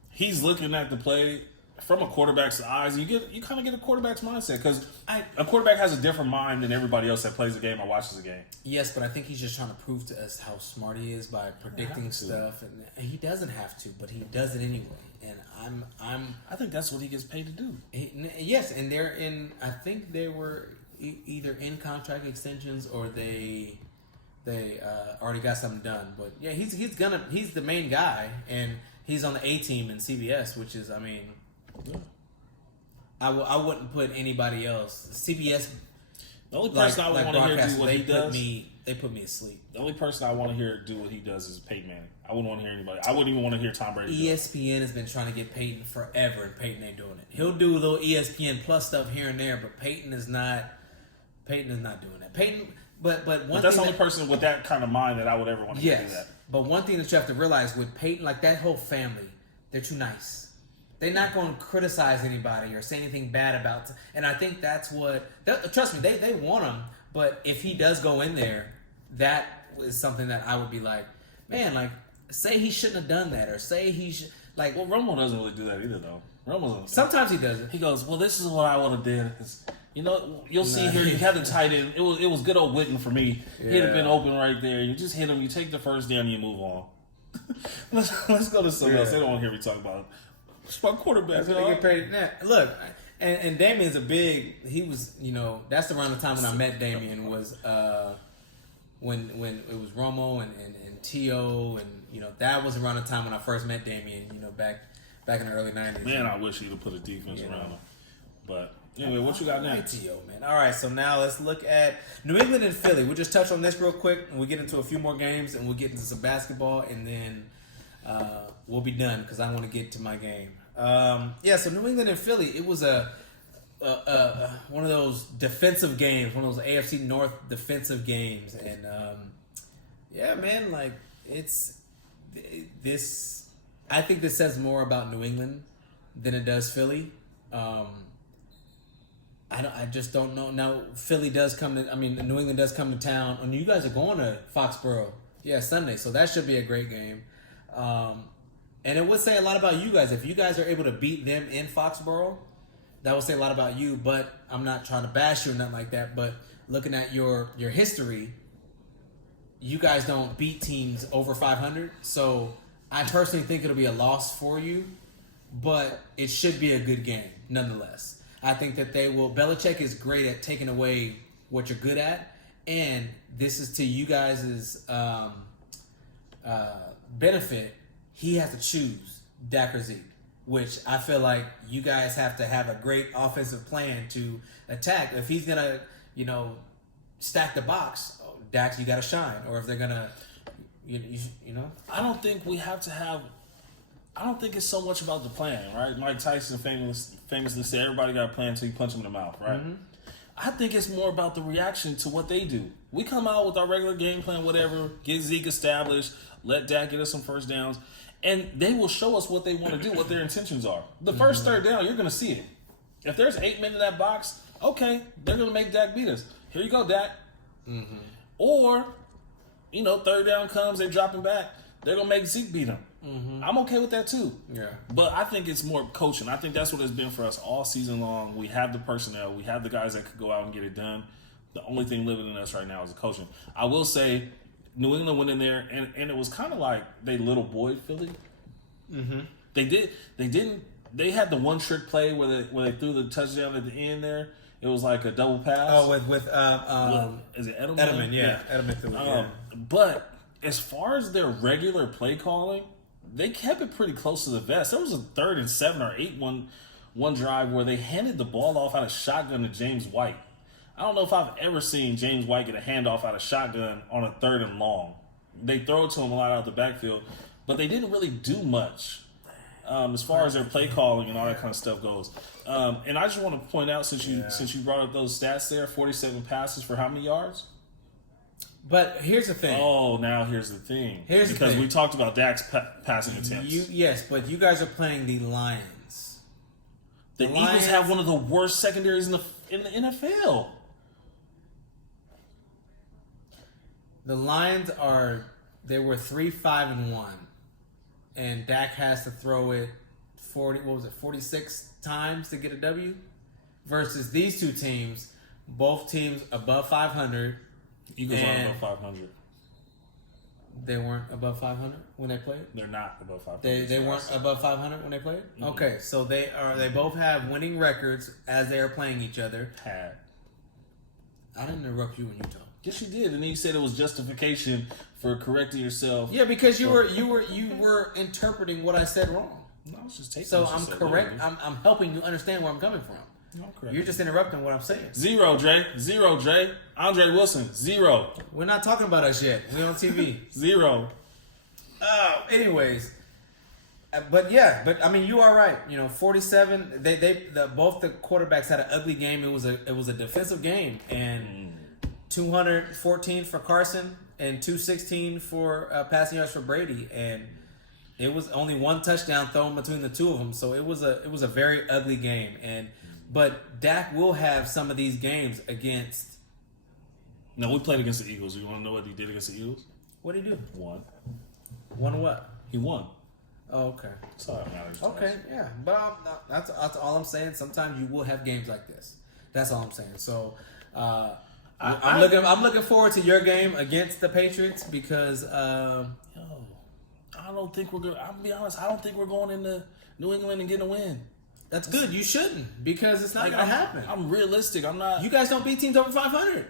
he's looking at the play from a quarterback's eyes. You kind of get a quarterback's mindset because a quarterback has a different mind than everybody else that plays the game or watches the game. Yes, but I think he's just trying to prove to us how smart he is by predicting stuff, and he doesn't have to, but he does it anyway. And I think that's what he gets paid to do. Yes, and they're in. I think they were either in contract extensions or they already got something done. But yeah, he's the main guy, and he's on the A team in CBS, which is, I mean, I wouldn't put anybody else. CBS. The only person I want to hear do what he does. They put me asleep. The only person I want to hear do what he does is Peyton Manning. I wouldn't want to hear anybody. I wouldn't even want to hear Tom Brady. ESPN has been trying to get Peyton forever, and Peyton ain't doing it. He'll do a little ESPN Plus stuff here and there, but Peyton is not doing that. But that's the only person with that kind of mind that I would ever want to do that. But one thing that you have to realize with Peyton, like that whole family, they're too nice. They're not going to criticize anybody or say anything bad about. And I think that's what. Trust me, they want him. But if he does go in there, that is something that I would be like, man, like say he shouldn't have done that, or say he should like. Well, Romo doesn't really do that either, though. Sometimes he does it. He goes, well, this is what I would have did. You know, you'll see here. You have the tight end. It was good old Witten for me. Yeah. He'd have been open right there. You just hit him. You take the first down. And you move on. let's go to something else. They don't want to hear me talk about. It's about quarterbacks. They get paid. Look, and Damien's a big. He was, that's around the time when I met Damien was when it was Romo and T.O. and that was around the time when I first met Damien. Back in the early 90s. Man, I wish he'd have put a defense around him. But anyway, what you got next? T.O., man. All right, so now let's look at New England and Philly. We'll just touch on this real quick, and we'll get into a few more games, and we'll get into some basketball, and then we'll be done because I want to get to my game. So New England and Philly, it was a one of those defensive games, one of those AFC North defensive games, and man, like this. I think this says more about New England than it does Philly. I just don't know. Now Philly does come to. I mean, New England does come to town, and you guys are going to Foxborough. Yeah, Sunday, so that should be a great game. And it would say a lot about you guys if you guys are able to beat them in Foxborough. That would say a lot about you. But I'm not trying to bash you or nothing like that. But looking at your history, you guys don't beat teams over 500. So I personally think it'll be a loss for you, but it should be a good game nonetheless. I think that they will. Belichick is great at taking away what you're good at, and this is to you guys' benefit. He has to choose Dak or Zeke, which I feel like you guys have to have a great offensive plan to attack. If he's gonna, stack the box, Dak, you got to shine. Or if they're gonna, I don't think we have to have. I don't think it's so much about the plan, right? Mike Tyson famously said, "Everybody got a plan until you punch them in the mouth," right? Mm-hmm. I think it's more about the reaction to what they do. We come out with our regular game plan, whatever, get Zeke established, let Dak get us some first downs, and they will show us what they want to do, what their intentions are. The first third down, you're going to see it. If there's 8 men in that box, okay, they're going to make Dak beat us. Here you go, Dak. Mm-hmm. Or, third down comes, they drop him back, they're going to make Zeke beat him. Mm-hmm. I'm okay with that too. Yeah. But I think it's more coaching. I think that's what it's been for us all season long. We have the personnel. We have the guys that could go out and get it done. The only thing living in us right now is the coaching. I will say New England went in there and it was kind of like they little boy Philly. Mm-hmm. They had the one trick play where they threw the touchdown at the end there. It was like a double pass. Oh, with is it Edelman? Edelman, yeah. Edelman threw it. But as far as their regular play calling, they kept it pretty close to the vest. There was a 3rd and 7 or 8 one drive where they handed the ball off out of shotgun to James White. I don't know if I've ever seen James White get a handoff out of shotgun on a 3rd and long. They throw it to him a lot out the backfield, but they didn't really do much as far as their play calling and all that kind of stuff goes. And I just want to point out, since you brought up those stats there, 47 passes for how many yards? But here's the thing. Oh, now here's the thing. Because we talked about Dak's passing attempts. Yes, but you guys are playing the Lions. The Eagles have one of the worst secondaries in the NFL. The Lions they were 3-5-1, and Dak has to throw it 46 times to get a W, versus these two teams, both teams above 500. Eagles aren't above 500. They weren't above 500 when they played? They're not above 500. They weren't above 500 when they played? Mm-hmm. Okay, so they both have winning records as they are playing each other. I didn't interrupt you when you talked. Yes, you did, and then you said it was justification for correcting yourself. Yeah, because you were interpreting what I said wrong. No, I was just taking. So I'm correct. I'm helping you understand where I'm coming from. No, correct. You're just interrupting what I'm saying. Zero, Dre. Andre Wilson. 0. We're not talking about us yet. We on TV. 0. Anyways, but I mean, you are right. 47. Both the quarterbacks had an ugly game. It was a defensive game, and 214 for Carson and 216 for passing yards for Brady, and it was only one touchdown thrown between the two of them. So it was a very ugly game, but Dak will have some of these games against. No, we played against the Eagles. You want to know what he did against the Eagles? What did he do? Won. Won what? He won. Oh, okay. Sorry, okay, yeah, but that's all I'm saying. Sometimes you will have games like this. That's all I'm saying. So I'm looking forward to your game against the Patriots because I don't think we're going. I'll be honest. I don't think we're going into New England and getting a win. That's good. You shouldn't, because it's not going to happen. I'm realistic. I'm not. You guys don't beat teams over 500.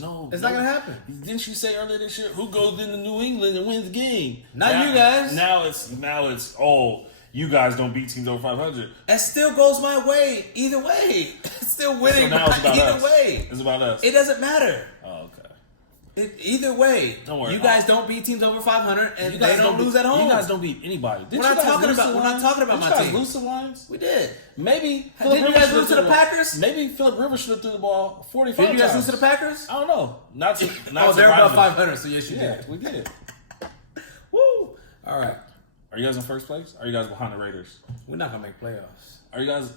No, it's not going to happen. Didn't you say earlier this year who goes into New England and wins the game? Not you guys. Now it's you guys don't beat teams over 500. That still goes my way. Either way, it's still winning. So now it's about either us. way, It's about us. It doesn't matter. Oh, okay. Either way, don't worry. You guys don't beat teams over 500, and you guys don't lose at home. You guys don't beat anybody. We're not talking about my team. Did you guys lose the Lions? We did. Maybe. Did you guys lose to the Packers? Maybe Phillip Rivers should have threw the ball 45 times. Did you guys times. lose to the Packers? I don't know. Not they're above 500, so yes, you did. We did. Woo! All right. Are you guys in first place? Or are you guys behind the Raiders? We're not gonna make playoffs. Are you guys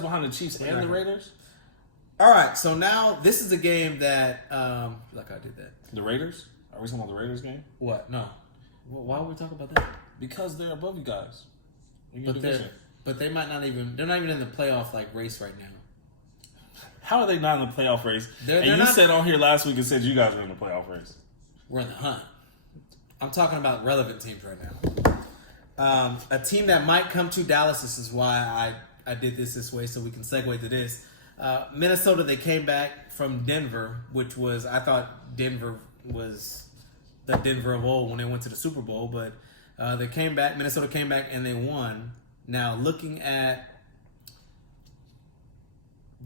behind the Chiefs and the Raiders? All right. So now this is a game that look, I did that. The Raiders? Are we talking about the Raiders game? What? No. Why would we talk about that? Because they're above you guys. But they might not even. They're not even in the playoff race right now. How are they not in the playoff race? You said on here last week and said you guys were in the playoff race. We're in the hunt. I'm talking about relevant teams right now. A team that might come to Dallas. This is why I did this way, so we can segue to this. Minnesota, they came back from Denver, which was, I thought Denver was the Denver of old when they went to the Super Bowl, but Minnesota came back and they won. Now, looking at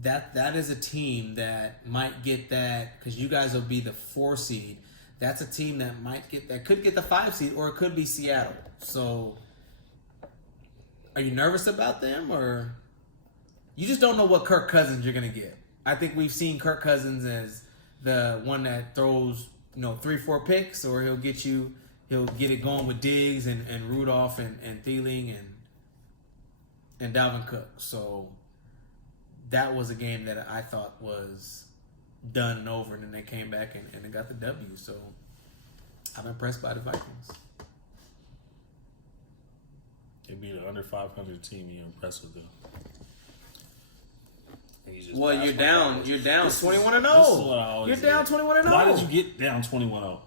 that is a team that might get that, because you guys will be the 4 seed. That's a team that could get the 5 seed, or it could be Seattle. So, are you nervous about them, or you just don't know what Kirk Cousins you're gonna get? I think we've seen Kirk Cousins as the one that throws 3-4 picks, or he'll get it going with Diggs and Rudolph and Thielen and Dalvin Cook. So that was a game that I thought was done and over, and then they came back and they got the W. So I'm impressed by the Vikings. They beat an under 500 team. You're impressed with them. Well, you're down 21-0. You're down 21-0. Why did you get down 21-0?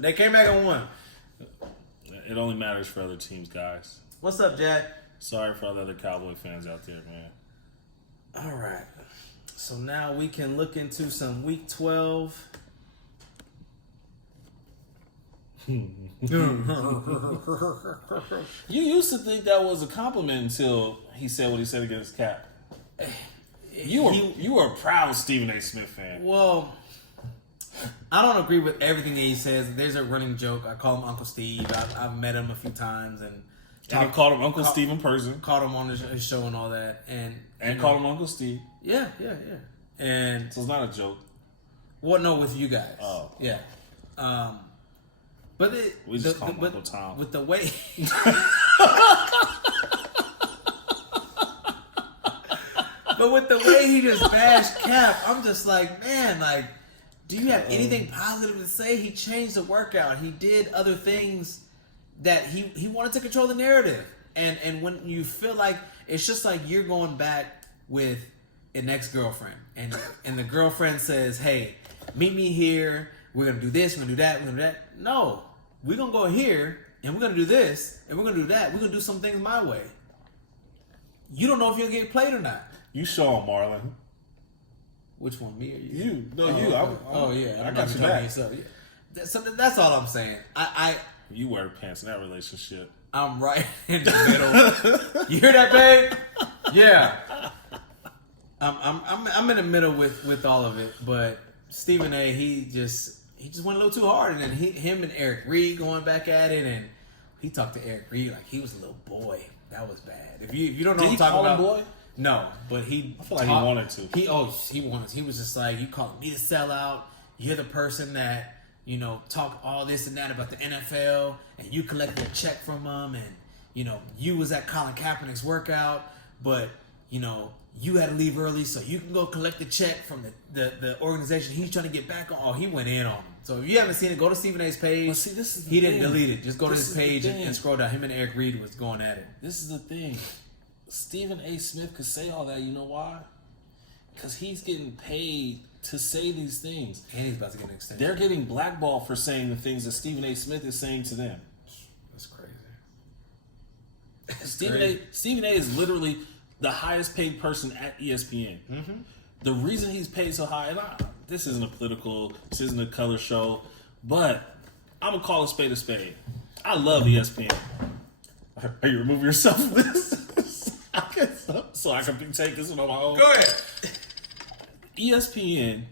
They came back and won. It only matters for other teams, guys. What's up, Jack? Sorry for all the other Cowboy fans out there, man. All right. So now we can look into some Week 12. You used to think that was a compliment until he said what he said against Cap. You were a proud Stephen A. Smith fan. Well, I don't agree with everything that he says. There's a running joke. I call him Uncle Steve. I've met him a few times and I've called him Uncle Steve in person. Called him on his show and all that, and called him Uncle Steve. Yeah. And so it's not a joke. Well, no, with you guys. Oh. Yeah. But we just call him Uncle Tom. With the way... But with the way he just bashed Cap, I'm just like, man, like, do you have anything positive to say? He changed the workout. He did other things that he wanted to control the narrative. And when you feel like it's just like you're going back with an ex-girlfriend and the girlfriend says, hey, meet me here. We're going to do this. We're going to do that. We're going to do that. No, we're going to go here and we're going to do this and we're going to do that. We're going to do some things my way. You don't know if you'll get played or not. You show him, Marlon. Which one, me or you? You. No, oh, you. Yeah. I got you back. So, yeah. So that's all I'm saying. You wear pants in that relationship. I'm right in the middle. You hear that, babe? Yeah. I'm in the middle with all of it, but Stephen A. he just went a little too hard, and then him and Eric Reed going back at it, and he talked to Eric Reed like he was a little boy. That was bad. If you don't know what I'm talking about, boy? No, but I feel like he wanted to. He wanted. He was just like, you calling me the sellout. You're the person that talk all this and that about the NFL, and you collected a check from them, and you was at Colin Kaepernick's workout, but you had to leave early so you can go collect the check from the organization he's trying to get back on. Oh, he went in on him. So if you haven't seen it, go to Stephen A's page. Well, see, this is he didn't delete it. Just go to his page and scroll down. Him and Eric Reed was going at it. This is the thing. Stephen A. Smith could say all that. You know why? Because he's getting paid to say these things. And he's about to get an extension. They're getting blackballed for saying the things that Stephen A. Smith is saying to them. That's crazy. Stephen A. is literally the highest paid person at ESPN. Mm-hmm. The reason he's paid so high, and this isn't a political, this isn't a color show, but I'm going to call a spade a spade. I love ESPN. Are you removing yourself from this? So I can take this one on my own? Go ahead. ESPN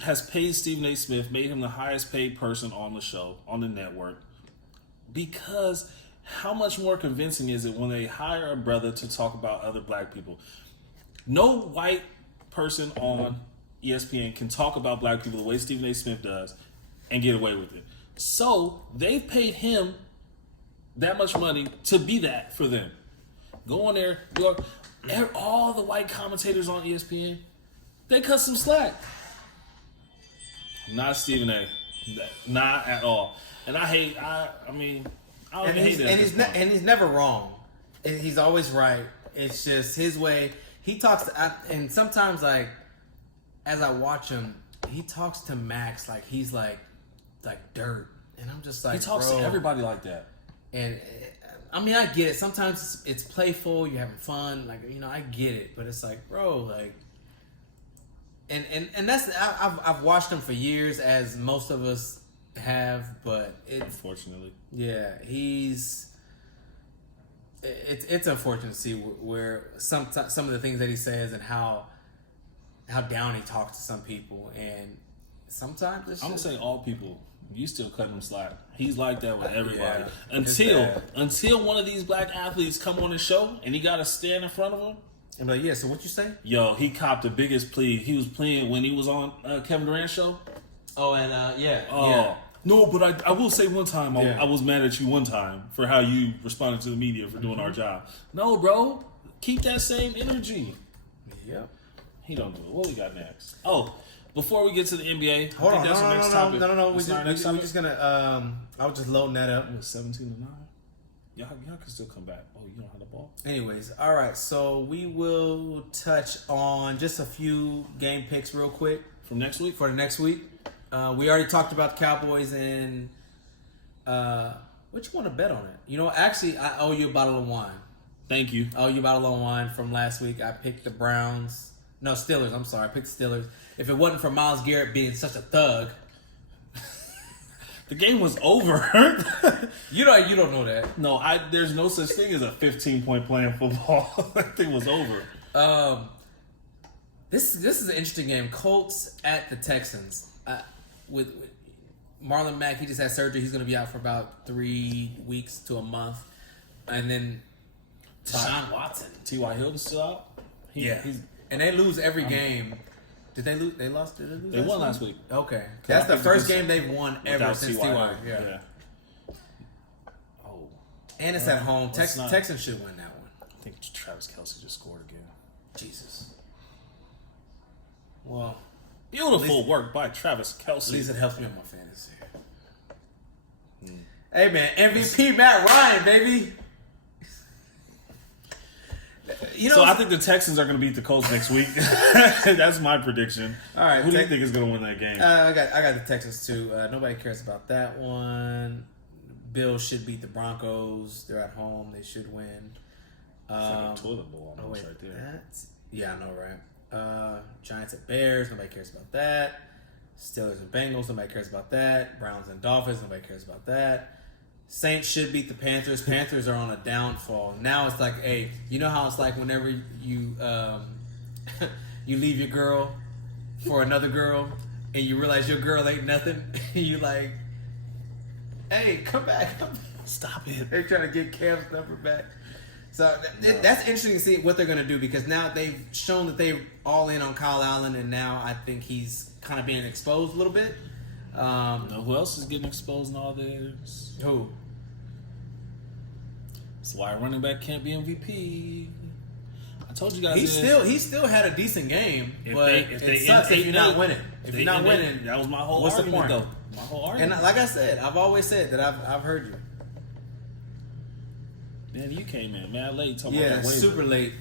has paid Stephen A. Smith, made him the highest paid person on the show, on the network, because how much more convincing is it when they hire a brother to talk about other black people? No white person on ESPN can talk about black people the way Stephen A. Smith does and get away with it. So they've paid him that much money to be that for them. Go on there. All the white commentators on ESPN, they cut some slack. Not Stephen A. Not at all. And I hate. I don't even hate that. And he's never wrong. He's always right. It's just his way. He talks to, and sometimes like as I watch him, he talks to Max like he's like dirt, and I'm just like, he talks to everybody like that. And I mean, I get it. Sometimes it's playful. You're having fun. Like, I get it. But it's like, bro, like, and that's I've watched him for years, as most of us have. But unfortunately, yeah, it's unfortunate to see where some of the things that he says and how down he talks to some people, and sometimes it's I'm gonna say all people. You still cut him slack. He's like that with everybody. Yeah, until one of these black athletes come on the show and he got to stand in front of him. I'm like, yeah. So what you say? Yo, he copped the biggest plea. He was playing when he was on Kevin Durant's show. Oh, and yeah. No, but I will say one time I was mad at you one time for how you responded to the media for doing our job. No, bro, keep that same energy. Yep. He don't do it. What we got next? Oh. Before we get to the NBA, hold on, that's the next topic. No. We're just gonna. I was just loading that up. 17-9. Y'all can still come back. Oh, you don't have the ball. Anyways, all right. So we will touch on just a few game picks real quick from next week. For the next week, we already talked about the Cowboys and what you want to bet on it. Actually, I owe you a bottle of wine. Thank you. I owe you a bottle of wine from last week. I picked the Browns. No, Steelers. I'm sorry. I picked the Steelers. If it wasn't for Myles Garrett being such a thug, the game was over. you don't know that. No, there's no such thing as a 15-point playing football. That thing was over. This is an interesting game. Colts at the Texans. With Marlon Mack, he just had surgery. He's going to be out for about 3 weeks to a month, and then Deshaun Watson, T.Y. Hilton's still out. And they lose every game. Did they lose? They lost. Did they lose? They won last week. Okay, that's the first game they've won ever since T.Y. Yeah. Oh. And it's at home. Let's Texans should win that one. I think Travis Kelce just scored again. Jesus. Well, beautiful work by Travis Kelce. At least it helps me on my fantasy. Hey man, MVP Matt Ryan, baby. So I think the Texans are going to beat the Colts next week. That's my prediction. All right, who do you think is going to win that game? I got the Texans too. Nobody cares about that one. Bills should beat the Broncos. They're at home. They should win. It's like a toilet bowl almost right there. Yeah, I know, right? Giants at Bears. Nobody cares about that. Steelers and Bengals. Nobody cares about that. Browns and Dolphins. Nobody cares about that. Saints should beat the Panthers. Panthers are on a downfall. Now it's like, hey, you know how it's like whenever you you leave your girl for another girl and you realize your girl ain't nothing. You like, hey, come back. Stop it. They're trying to get Cam's number back. So that's interesting to see what they're going to do because now they've shown that they're all in on Kyle Allen, and now I think he's kind of being exposed a little bit. You know who else is getting exposed in all this? Who? That's why a running back can't be MVP. I told you guys. He still had a decent game, but it sucks if you're not winning. If you're not winning, that was my whole what's argument, the point? though. My whole argument. And like I said, I've always said that I've heard you. Man, you came in mad late talking about that waiver. Super late.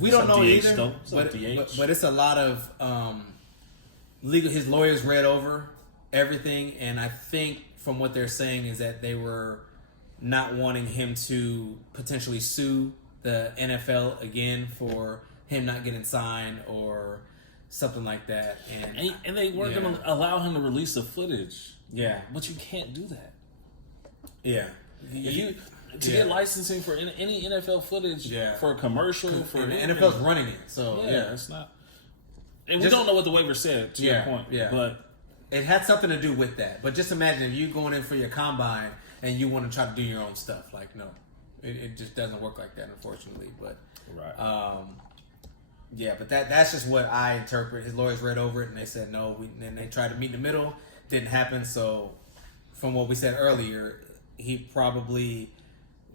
We don't know DH, either, but it's a lot of legal. His lawyers read over everything, and I think from what they're saying is that they were not wanting him to potentially sue the NFL again for him not getting signed or something like that. And they weren't going to allow him to release the footage. Yeah. But you can't do that. Yeah. If you get licensing for any NFL footage for a commercial, for the NFL's running it. So it's not. And we don't know what the waiver said, to your point. Yeah. But it had something to do with that. But just imagine if you going in for your combine and you want to try to do your own stuff. Like, no. It just doesn't work like that, unfortunately. But but that's just what I interpret. His lawyers read over it and they said no. And they tried to meet in the middle. Didn't happen. So from what we said earlier, he probably,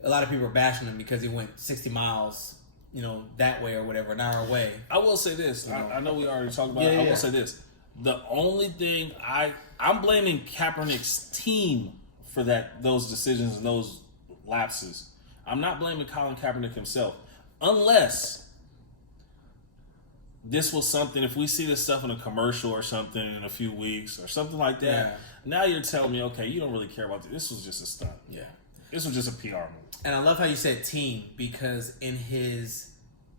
a lot of people are bashing him because he went 60 miles, that way or whatever, an hour away. I will say this. I know we already talked about it. I will say this. The only thing I'm blaming Kaepernick's team for those decisions and those lapses. I'm not blaming Colin Kaepernick himself. Unless this was something, if we see this stuff in a commercial or something in a few weeks or something like that, now you're telling me, okay, you don't really care about this. This was just a stunt. Yeah. This was just a PR move. And I love how you said team, because in his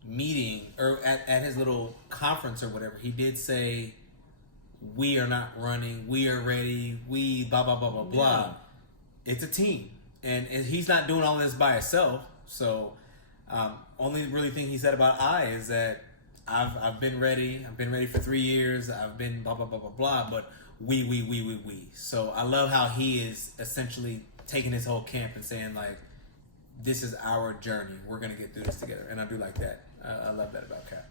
meeting or at his little conference or whatever, he did say, we are not running, we are ready, we blah, blah, blah, blah, blah. It's a team. And he's not doing all this by himself. So only really thing he said about I is that I've been ready. I've been ready for 3 years. I've been blah, blah, blah, blah, blah. But we. So I love how he is essentially taking his whole camp and saying, like, this is our journey. We're going to get through this together. And I do like that. I love that about Cap.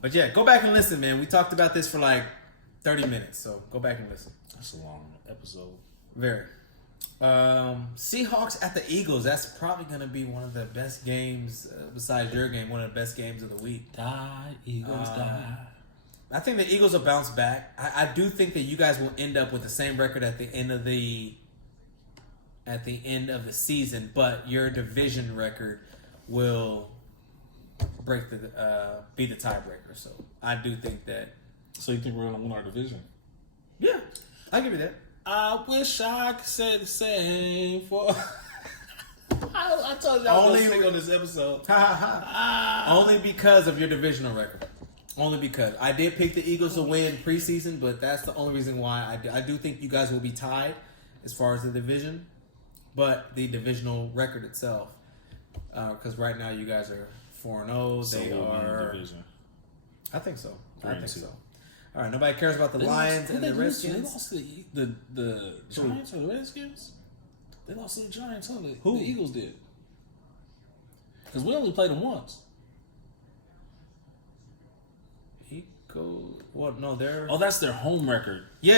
But yeah, go back and listen, man. We talked about this for like 30 minutes. So go back and listen. That's a long episode. Very. Seahawks at the Eagles. That's probably going to be one of the best games, besides your game, one of the best games of the week. Die, Eagles, die. I think the Eagles will bounce back. I do think that you guys will end up with the same record at the end of the season, but your division record will be the tiebreaker. So I do think that. So you think we're going to win our division? Yeah, I'll give you that. I wish I could say the same for. I told you I was going to sing on this episode. Only because of your divisional record. Only because. I did pick the Eagles to win preseason, but that's the only reason why I do think you guys will be tied as far as the division. But the divisional record itself, because right now you guys are 4-0. So they are. Division. I think so. All right, nobody cares about the Lions and the Redskins. They lost to the Giants or the Redskins? They lost to the Giants, huh? Who? The Eagles did. Because we only played them once. Broncos. Well, no, they're. Oh, that's their home record. Yeah.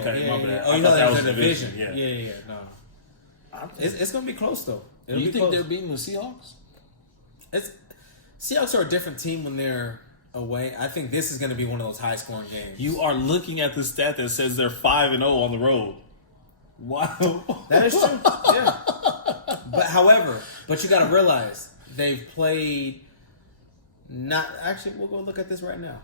Okay, my bad. Oh, I you thought thought that was was their division. division, Yeah. No, it's gonna be close though. It'll You be think close. they're beating the Seahawks? Seahawks are a different team when they're away. I think this is gonna be one of those high scoring games. You are looking at the stat that says they're 5-0 on the road. Wow, That is true. Yeah. But you got to realize they've played. Not actually. We'll go look at this right now.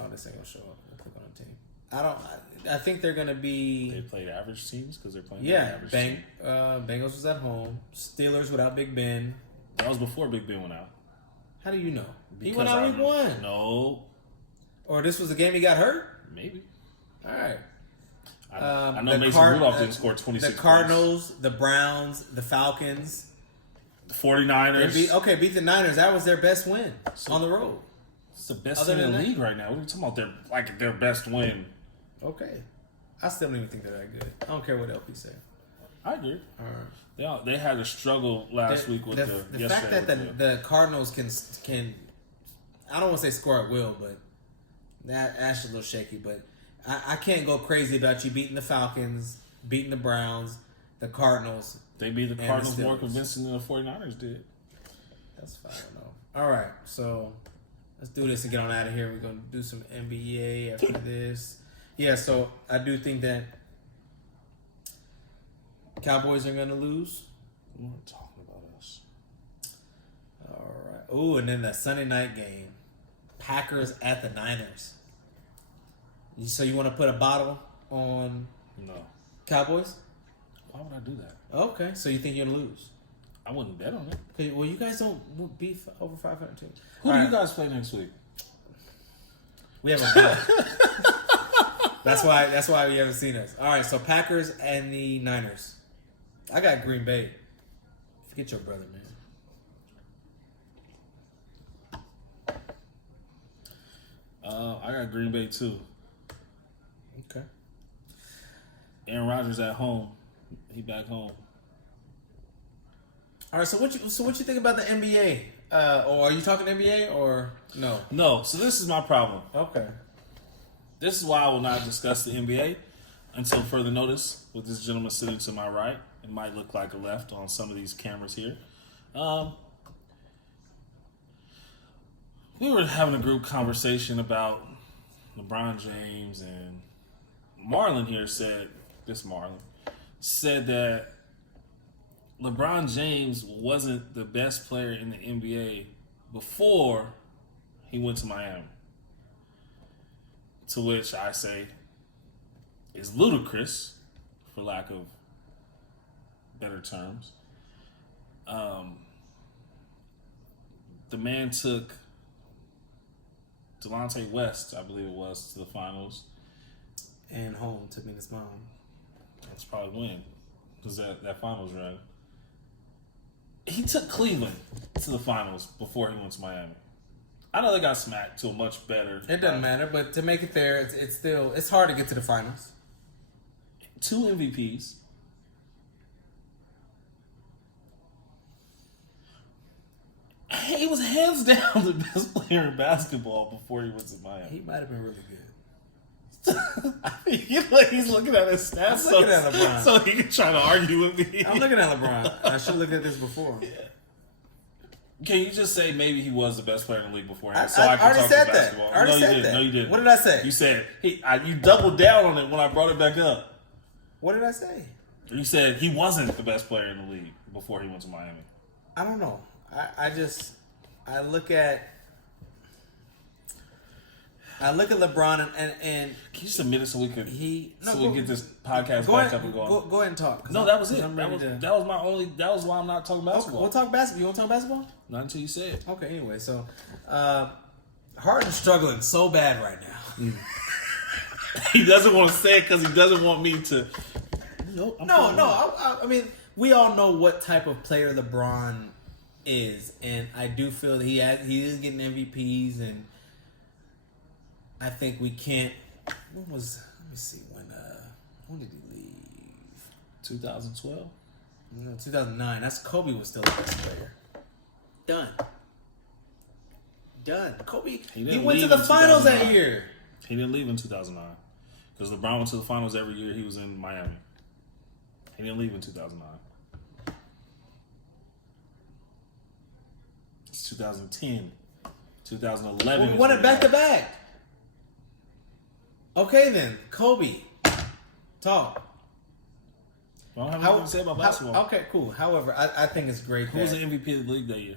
Oh, this ain't gonna show up. We'll click on the team. I think they're gonna be. They played average teams because they're playing. Yeah. average team. Bengals was at home. Steelers without Big Ben. That was before Big Ben went out. How do you know? He Because went out I week remember- 1. No, Or this was the game he got hurt. maybe. All right. I know the Mason Rudolph didn't score 26 The Cardinals, the Browns, the Falcons. The 49ers. Beat the Niners. That was their best win on the road. It's the best Other team in the than that- league right now. What are you talking about? Their best win. Okay. I still don't even think they're that good. I don't care what LP say. I agree. All right. They had a struggle last week with the fact that the Cardinals can I don't want to say score at will, but that's a little shaky. But I can't go crazy about you beating the Falcons, beating the Browns, the Cardinals. They beat the and Cardinals the more Steelers. convincing than the 49ers did. That's fine. All right, so let's do this and get on out of here. We're gonna do some NBA after this. Yeah, so I do think that Cowboys are gonna lose. We're not talking about us. All right. Oh, and then the Sunday night game, Packers at the Niners. So you want to put a bottle on No. Cowboys? Why would I do that? Okay, so you think you're gonna lose? I wouldn't bet on it. Okay, well, you guys don't beef over 500 teams. Who All do right, you guys play next week? We have a bye. That's why you haven't seen us. All right, so Packers and the Niners. I got Green Bay. Forget your brother, man. I got Green Bay too. Okay. Aaron Rodgers at home. He back home. All right, so what you think about the NBA? Or are you talking NBA or no? No, so this is my problem. Okay. This is why I will not discuss the NBA until further notice with this gentleman sitting to my right. It might look like a left on some of these cameras here. We were having a group conversation about LeBron James, and Marlon here said that LeBron James wasn't the best player in the NBA before he went to Miami. To which I say is ludicrous, for lack of better terms. The man took Delonte West, I believe it was, to the finals. And home to meet his mom. That's probably win, because that finals run. He took Cleveland to the finals before he went to Miami. I know they got smacked to a much better. It doesn't matter, but to make it there, it's hard to get to the finals. 2 MVPs. He was hands down the best player in basketball before he went to Miami. He might have been really good. He's looking at his stats. I'm looking at LeBron. So he can try to argue with me. I'm looking at LeBron. I should have looked at this before. Yeah. Can you just say maybe he was the best player in the league before him? I So I can already talk said to that. basketball. I already No, you said didn't. that. No, you didn't. What did I say? You said you doubled down on it when I brought it back up. What did I say? You said he wasn't the best player in the league before he went to Miami. I don't know. I look at LeBron and Can you just admit it so we could we get this podcast go back ahead, up and going? Go ahead and talk. No, that was it. I'm That ready was, to- that was my only. That was why I'm not talking Okay, basketball. we'll talk basketball. You want to talk basketball? Not until you say it. Okay. Anyway, so Harden's struggling so bad right now. He doesn't want to say it because he doesn't want me to. Nope, I mean, we all know what type of player LeBron is, and I do feel that he is getting MVPs, and I think we can't. Let me see when did he leave? 2012. No, 2009. That's Kobe was still the best player. Done. done. Kobe, he didn't went to leave the in finals that 2009. year. He didn't leave in 2009 because LeBron went to the finals every year. He was in Miami. He didn't leave in 2009. It's 2010, 2011. Well, we won it back to back. Okay then, Kobe, talk. I don't have anything to say about basketball. Okay, cool. However, I think it's great. Who was the MVP of the league that year?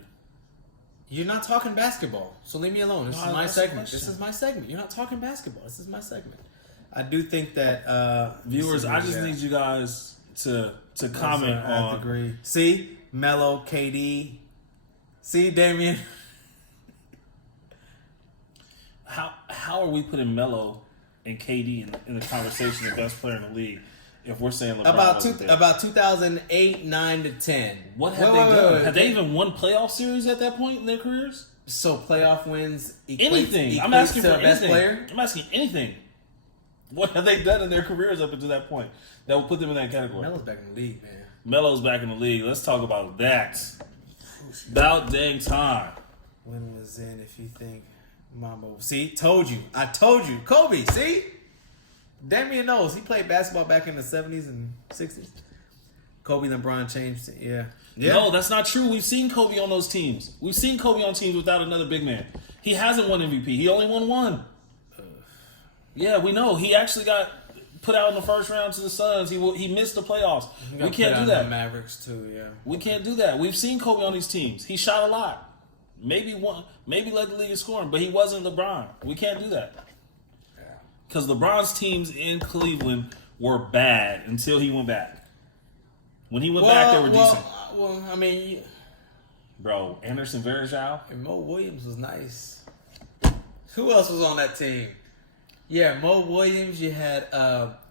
You're not talking basketball, so leave me alone. This is my that's the segment. question. This is my segment. You're not talking basketball. This is my segment. I do think that Viewers, I just need you guys to comment I on. agree. See, Melo, KD. See, Damian. How are we putting Melo and KD in the conversation of best player in the league if we're saying LeBron wasn't there? About 2008, 9 to 10. What have they done? Have they even won playoff series at that point in their careers? So playoff wins Anything. I'm equates asking to for a best anything. player. I'm asking anything. What have they done in their careers up until that point that will put them in that category? Melo's back in the league, man. Melo's back in the league. Let's talk about that. About dang time. When was in? If you think Mambo, see, told you. I told you, Kobe. See, Damian knows he played basketball back in the 70s and 60s. Kobe, LeBron changed. Yeah. No, that's not true. We've seen Kobe on those teams. We've seen Kobe on teams without another big man. He hasn't won MVP. He only won one. Yeah, we know. He actually got put out in the first round to the Suns. He missed the playoffs. We can't do that. Mavericks too. Yeah. We can't do that. We've seen Kobe on these teams. He shot a lot. Maybe led the league in scoring, but he wasn't LeBron. We can't do that. Because LeBron's teams in Cleveland were bad until he went back. When he went back, they were decent. Well, I mean, Bro, Anderson Varejao. and Mo Williams was nice. Who else was on that team? Yeah, Mo Williams. You had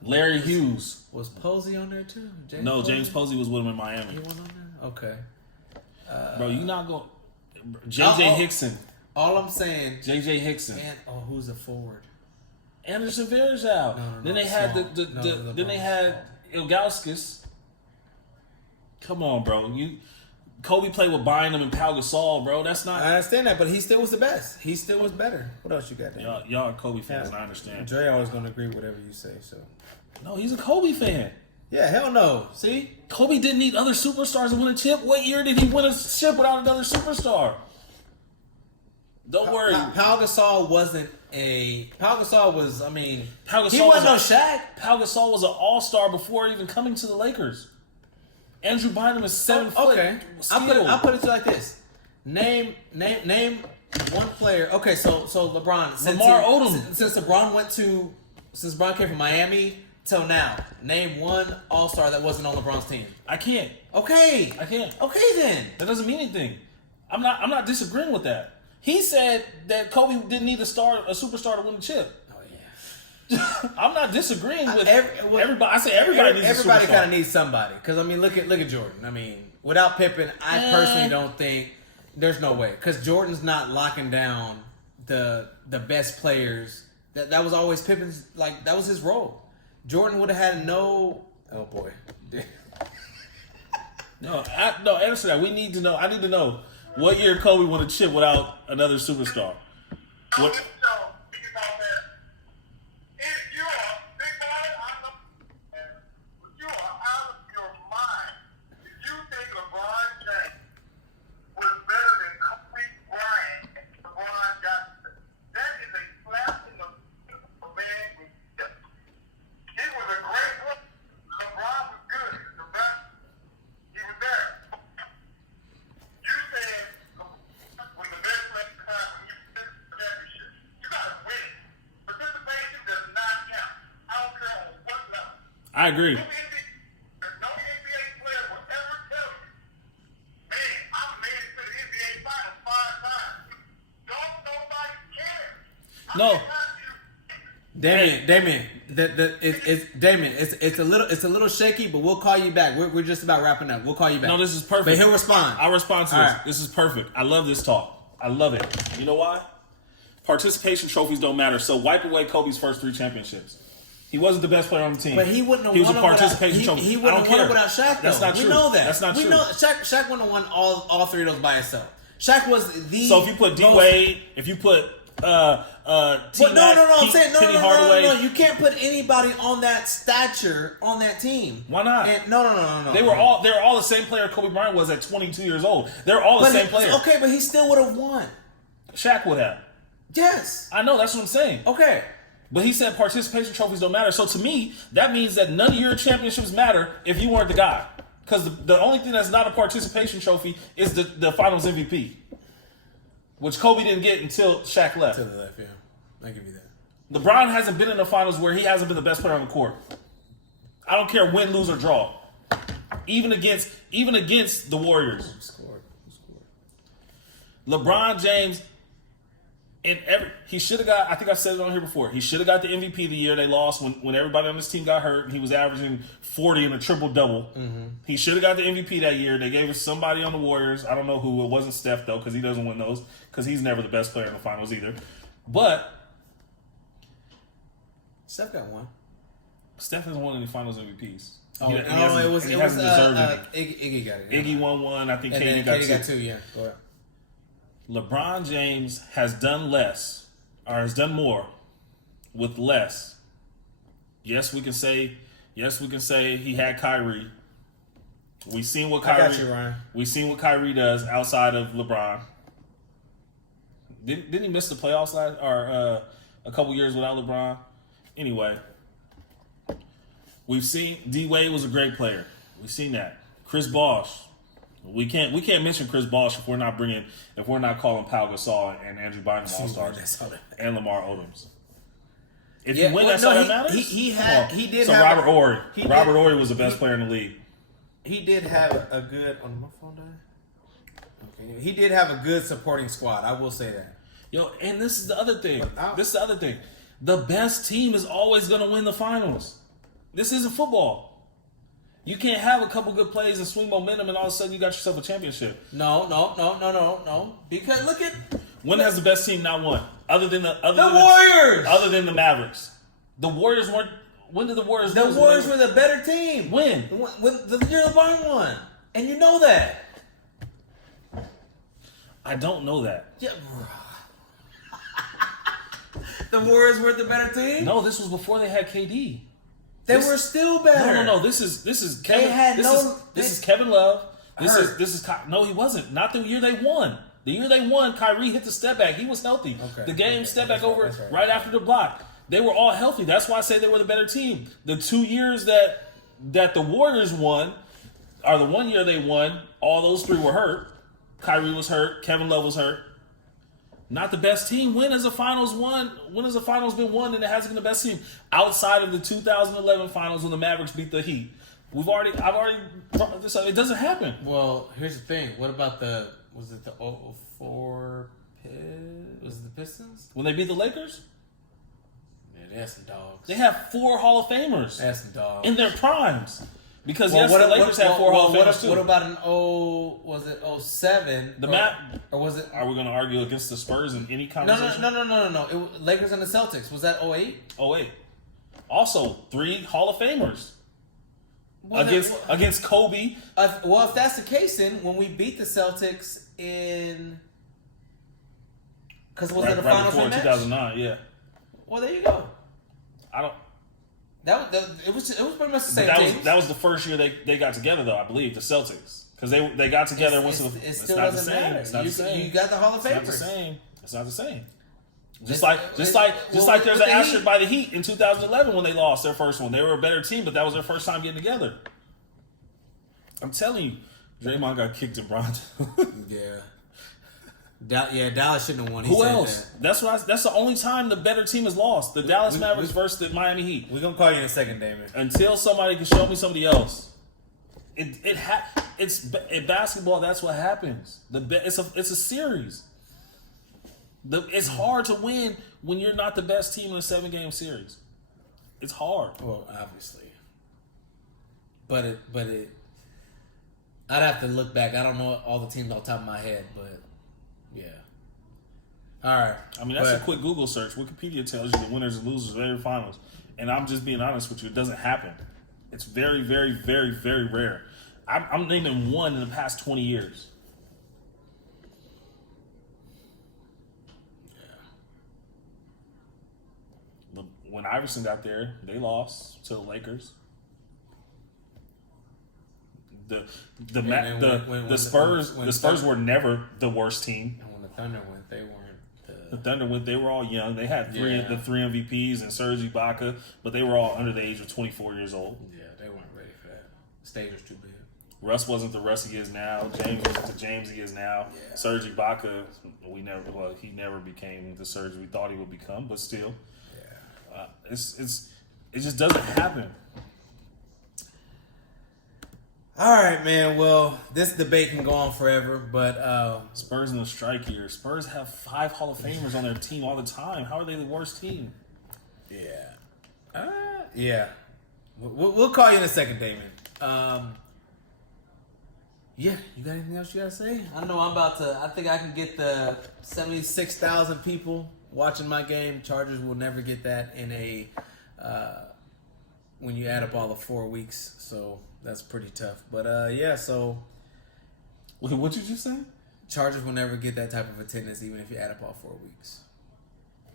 Larry Hughes. Was Posey on there too? James Posey was with him in Miami. He went on there. Okay. Bro, you not going. J.J. Hickson. All I'm saying. J.J. Hickson. And who's the forward? Anderson Varejao. Then they had then they had Ilgauskas. Come on, bro. Kobe played with Bynum and Pau Gasol, bro. That's not. I understand that, but he still was the best. He still was better. What else you got there? Y'all are Kobe fans, and I understand. Dre always gonna agree with whatever you say. So. No, he's a Kobe fan. Yeah, hell no. See, Kobe didn't need other superstars to win a chip. What year did he win a chip without another superstar? Don't worry. Pau Gasol wasn't a. Pau Gasol was. I mean, Pau Gasol he wasn't no Shaq. Pau Gasol was an all-star before even coming to the Lakers. Andrew Bynum is 7 foot. Okay, I'll put it to you like this. Name one player. Okay, so LeBron. Lamar Odom. Since LeBron came from Miami till now, name one All-Star that wasn't on LeBron's team. I can't. Okay. I can't. Okay then. That doesn't mean anything. I'm not disagreeing with that. He said that Kobe didn't need a superstar to win the chip. Oh yeah. I'm not disagreeing with everybody. I say Everybody needs a superstar. kind of needs somebody. Because I mean, look at Jordan. I mean, without Pippen, I personally don't think there's no way. Because Jordan's not locking down the best players. That was always Pippen's. Like that was his role. Jordan would have had no. Oh boy. No, answer that. We need to know. I need to know what year Kobe won a chip without another superstar. What? I agree. No. Damien, it's a little shaky, but we'll call you back. We're just about wrapping up. We'll call you back. No, this is perfect. But he'll respond. I'll respond to this. Right. This is perfect. I love this talk. I love it. You know why? Participation trophies don't matter. So wipe away Kobe's first 3 championships. He wasn't the best player on the team. But he wouldn't have He was won a participation without, trophy. He wouldn't have won it without Shaq, though. That's not true. We know that. That's not true. We know Shaq wouldn't have won all 3 of those by himself. Shaq was the. So if you put D Wade, if you put I'm saying no. You can't put anybody on that stature on that team. Why not? And, no. They were all the same player Kobe Bryant was at 22 years old. They're all the same player. Okay, but he still would have won. Shaq would have. Yes. I know, that's what I'm saying. Okay. But he said participation trophies don't matter. So to me, that means that none of your championships matter if you weren't the guy. Because the only thing that's not a participation trophy is the finals MVP. Which Kobe didn't get until Shaq left. Until he left, yeah. I give you that. LeBron hasn't been in the finals where he hasn't been the best player on the court. I don't care win, lose, or draw. Even against the Warriors. Who scored? LeBron James, he should have got, I think I said it on here before, he should have got the MVP the year they lost when everybody on this team got hurt and he was averaging 40 and a triple-double. Mm-hmm. He should have got the MVP that year. They gave it to somebody on the Warriors. I don't know who. It wasn't Steph, though, because he doesn't win those, because he's never the best player in the finals either. But Steph got one. Steph hasn't won any finals MVPs. It was Iggy got it. Iggy won one. I think KD got two. Yeah. Go ahead. LeBron James has done less, or has done more with less. Yes, we can say he had Kyrie. We've seen what Kyrie does outside of LeBron. Didn't he miss the playoffs a couple years without LeBron? Anyway, we've seen D Wade was a great player. We've seen that. Chris Bosh. We can't mention Chris Bosh if we're not calling Pau Gasol and Andrew Bynum All-Stars and Lamar Odoms. If you win, that's all that matters. He did. Robert Horry. Robert Horry was the best player in the league. He did have a good. On my phone died. Okay, he did have a good supporting squad. I will say that. Yo, and this is the other thing. The best team is always going to win the finals. This isn't football. You can't have a couple good plays and swing momentum and all of a sudden you got yourself a championship. No. Because look at... When has the best team not won? Other than the Warriors! Other than the Mavericks. The Warriors weren't... When did the Warriors lose? The Warriors were the better team. When? When the year LeBron won. And you know that. I don't know that. Yeah, the Warriors were the better team? No, this was before they had KD. They were still better. No. This is Kevin. This is Kevin Love. This is no, he wasn't. Not the year they won. The year they won, Kyrie hit the step back. He was healthy. Okay. The game step back over right after the block. They were all healthy. That's why I say they were the better team. The 2 years that the Warriors won, or the 1 year they won, all those three were hurt. Kyrie was hurt. Kevin Love was hurt. Not the best team. When has the finals been won and it hasn't been the best team? Outside of the 2011 finals when the Mavericks beat the Heat. I've already brought this up. It doesn't happen. Well, here's the thing. What about was it the 04 was it the Pistons? When they beat the Lakers? Yeah, they had some dogs. They have 4 Hall of Famers. They had some dogs. In their primes. Because the Lakers had 4 Hall of Famers too. What about was it 07? Or was it... Are we going to argue against the Spurs in any conversation? No. Lakers and the Celtics. Was that 08? 08. Also, 3 Hall of Famers. Against Kobe. Well, if that's the case, then when we beat the Celtics in... Because was it the finals before rematch? 2009, yeah. Well, there you go. I don't... It was pretty much the same thing. That was the first year they got together, though, I believe, the Celtics. Because they got together and went to the... It still doesn't matter. It's not the same. You got the Hall of Famers. It's not the same. Just like there's an asterisk by the Heat in 2011 when they lost their first one. They were a better team, but that was their first time getting together. I'm telling you, Draymond got kicked in Bronx. Yeah, Dallas shouldn't have won. Who else? That's the only time the better team has lost. The Dallas Mavericks versus the Miami Heat. We're gonna call you in a second, Damon. Until somebody can show me somebody else. In basketball, that's what happens. It's a series. It's hard to win when you're not the best team in a 7-game series. It's hard. Well, obviously, but it. I'd have to look back. I don't know all the teams off the top of my head, but yeah. All right. I mean, that's a quick Google search. Wikipedia tells you the winners and losers of every finals, and I'm just being honest with you. It doesn't happen. It's very, very, very, very rare. I'm naming one in the past 20 years. when Iverson got there, they lost to the Lakers. The Spurs were never the worst team. And when the Thunder went, they weren't. The Thunder went. They were all young. They had the three MVPs and Serge Ibaka, but they were all under the age of 24 years old. Yeah, they weren't ready for that. The stage was too big. Russ wasn't the Russ he is now. James wasn't the James he is now. Yeah. Serge Ibaka, he never became the Serge we thought he would become, but still, it just doesn't happen. All right, man. Well, this debate can go on forever, but Spurs in the strike year. Spurs have 5 Hall of Famers on their team all the time. How are they the worst team? yeah. We'll call you in a second, Damon. Yeah, you got anything else you gotta say? I know I think I can get the 76,000 people watching my game. Chargers will never get that in a when you add up all the 4 weeks. So that's pretty tough. But so What'd you just say? Chargers will never get that type of attendance even if you add up all 4 weeks.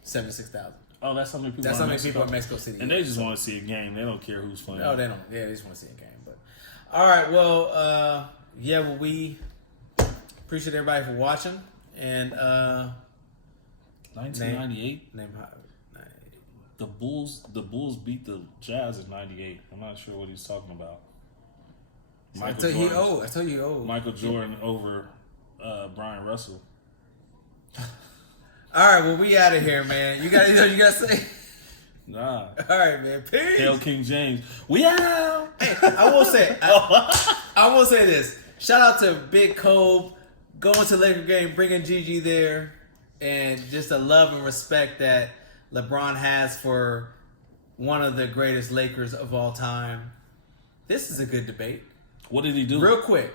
76,000. Oh, that's how many people. That's how many people in Mexico City. And they just want to see a game. They don't care who's playing. No, they don't. Yeah, they just want to see a game. But all right, well, we appreciate everybody for watching. And 1998. Name how. The Bulls beat the Jazz in '98. I'm not sure what he's talking about. I tell you, he old. Michael Jordan over Brian Russell. All right, well, we out of here, man. You got anything you got to say? Nah. All right, man. Peace. Hail King James. We out. Hey, I will say, I will say this. Shout out to Big Kobe going to Laker game, bringing Gigi there, and just the love and respect that LeBron has for one of the greatest Lakers of all time. This is a good debate. What did he do? Real quick.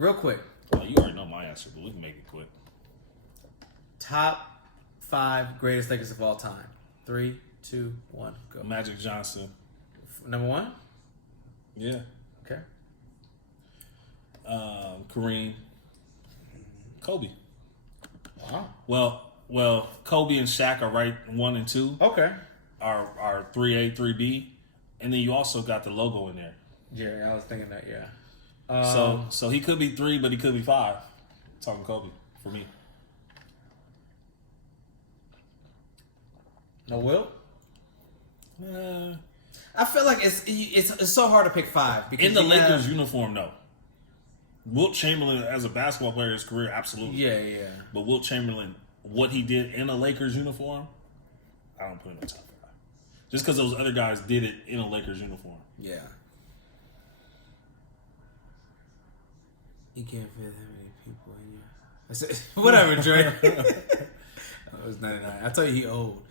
Oh, you already know my answer, but we can make it quick. Top 5 greatest Lakers of all time. 3, 2, 1, go. Magic Johnson. Number 1? Yeah. Okay. Kareem. Kobe. Wow. Well, Kobe and Shaq are right 1 and 2. Okay. Are 3A, 3B, and then you also got the logo in there. Yeah, I was thinking that. Yeah. So he could be 3, but he could be 5. Talking Kobe for me. No Will? Uh, I feel like it's so hard to pick 5 because in the Lakers uniform, no. Wilt Chamberlain as a basketball player, his career, absolutely. Yeah. But Wilt Chamberlain, what he did in a Lakers uniform, I don't put him in the top 5. Just because those other guys did it in a Lakers uniform. Yeah. You can't fit that many people in you. I said, whatever, Dre. It was 99. I tell you, he old.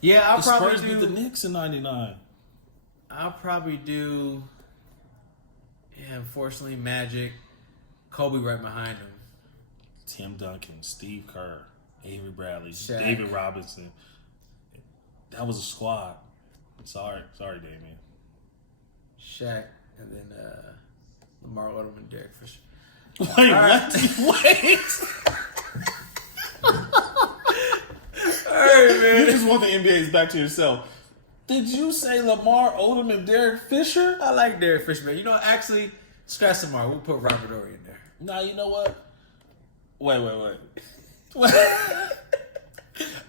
Yeah, I'll probably Spurs beat the Knicks in '99. I'll probably do. Yeah, unfortunately, Magic, Kobe right behind him. Tim Duncan, Steve Kerr, Avery Bradley, Shaq. David Robinson. That was a squad. Sorry, Damian. Shaq, and then Lamar Odom and Derek Fisher. Wait, what? Wait. All right, man. You just want the NBA's back to yourself. Did you say Lamar Odom and Derek Fisher? I like Derek Fisher, man. You know, actually, scratch Lamar. We'll put Robert Ory in there. Nah, you know what? Wait.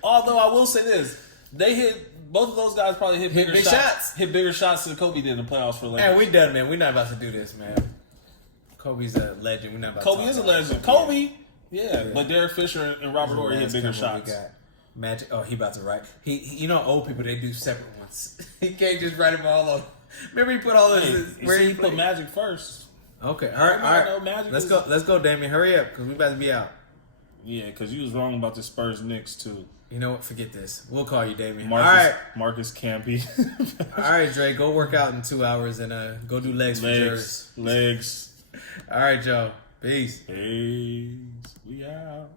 Although I will say this, both of those guys probably hit bigger shots. Hit bigger shots than Kobe did in the playoffs for Lakers. Man, we done, man. We're not about to do this, man. Kobe's a legend. We're not about Kobe to is a talk about legend. it. Kobe, yeah. But Derek Fisher and Robert Ory hit bigger shots. Magic. Oh, he about to write. He you know, old people, they do separate ones. He can't just write them all on. Remember, he put all this. Where he put Magic first. Okay, all right. Let's go, Damien. Hurry up, because we about to be out. Yeah, because you was wrong about the Spurs Knicks too. You know what? Forget this. We'll call you, Damien. Marcus, all right, Marcus Campy. All right, Dre. Go work out in 2 hours and go do legs for yours. Legs. All right, Joe. Peace. We out.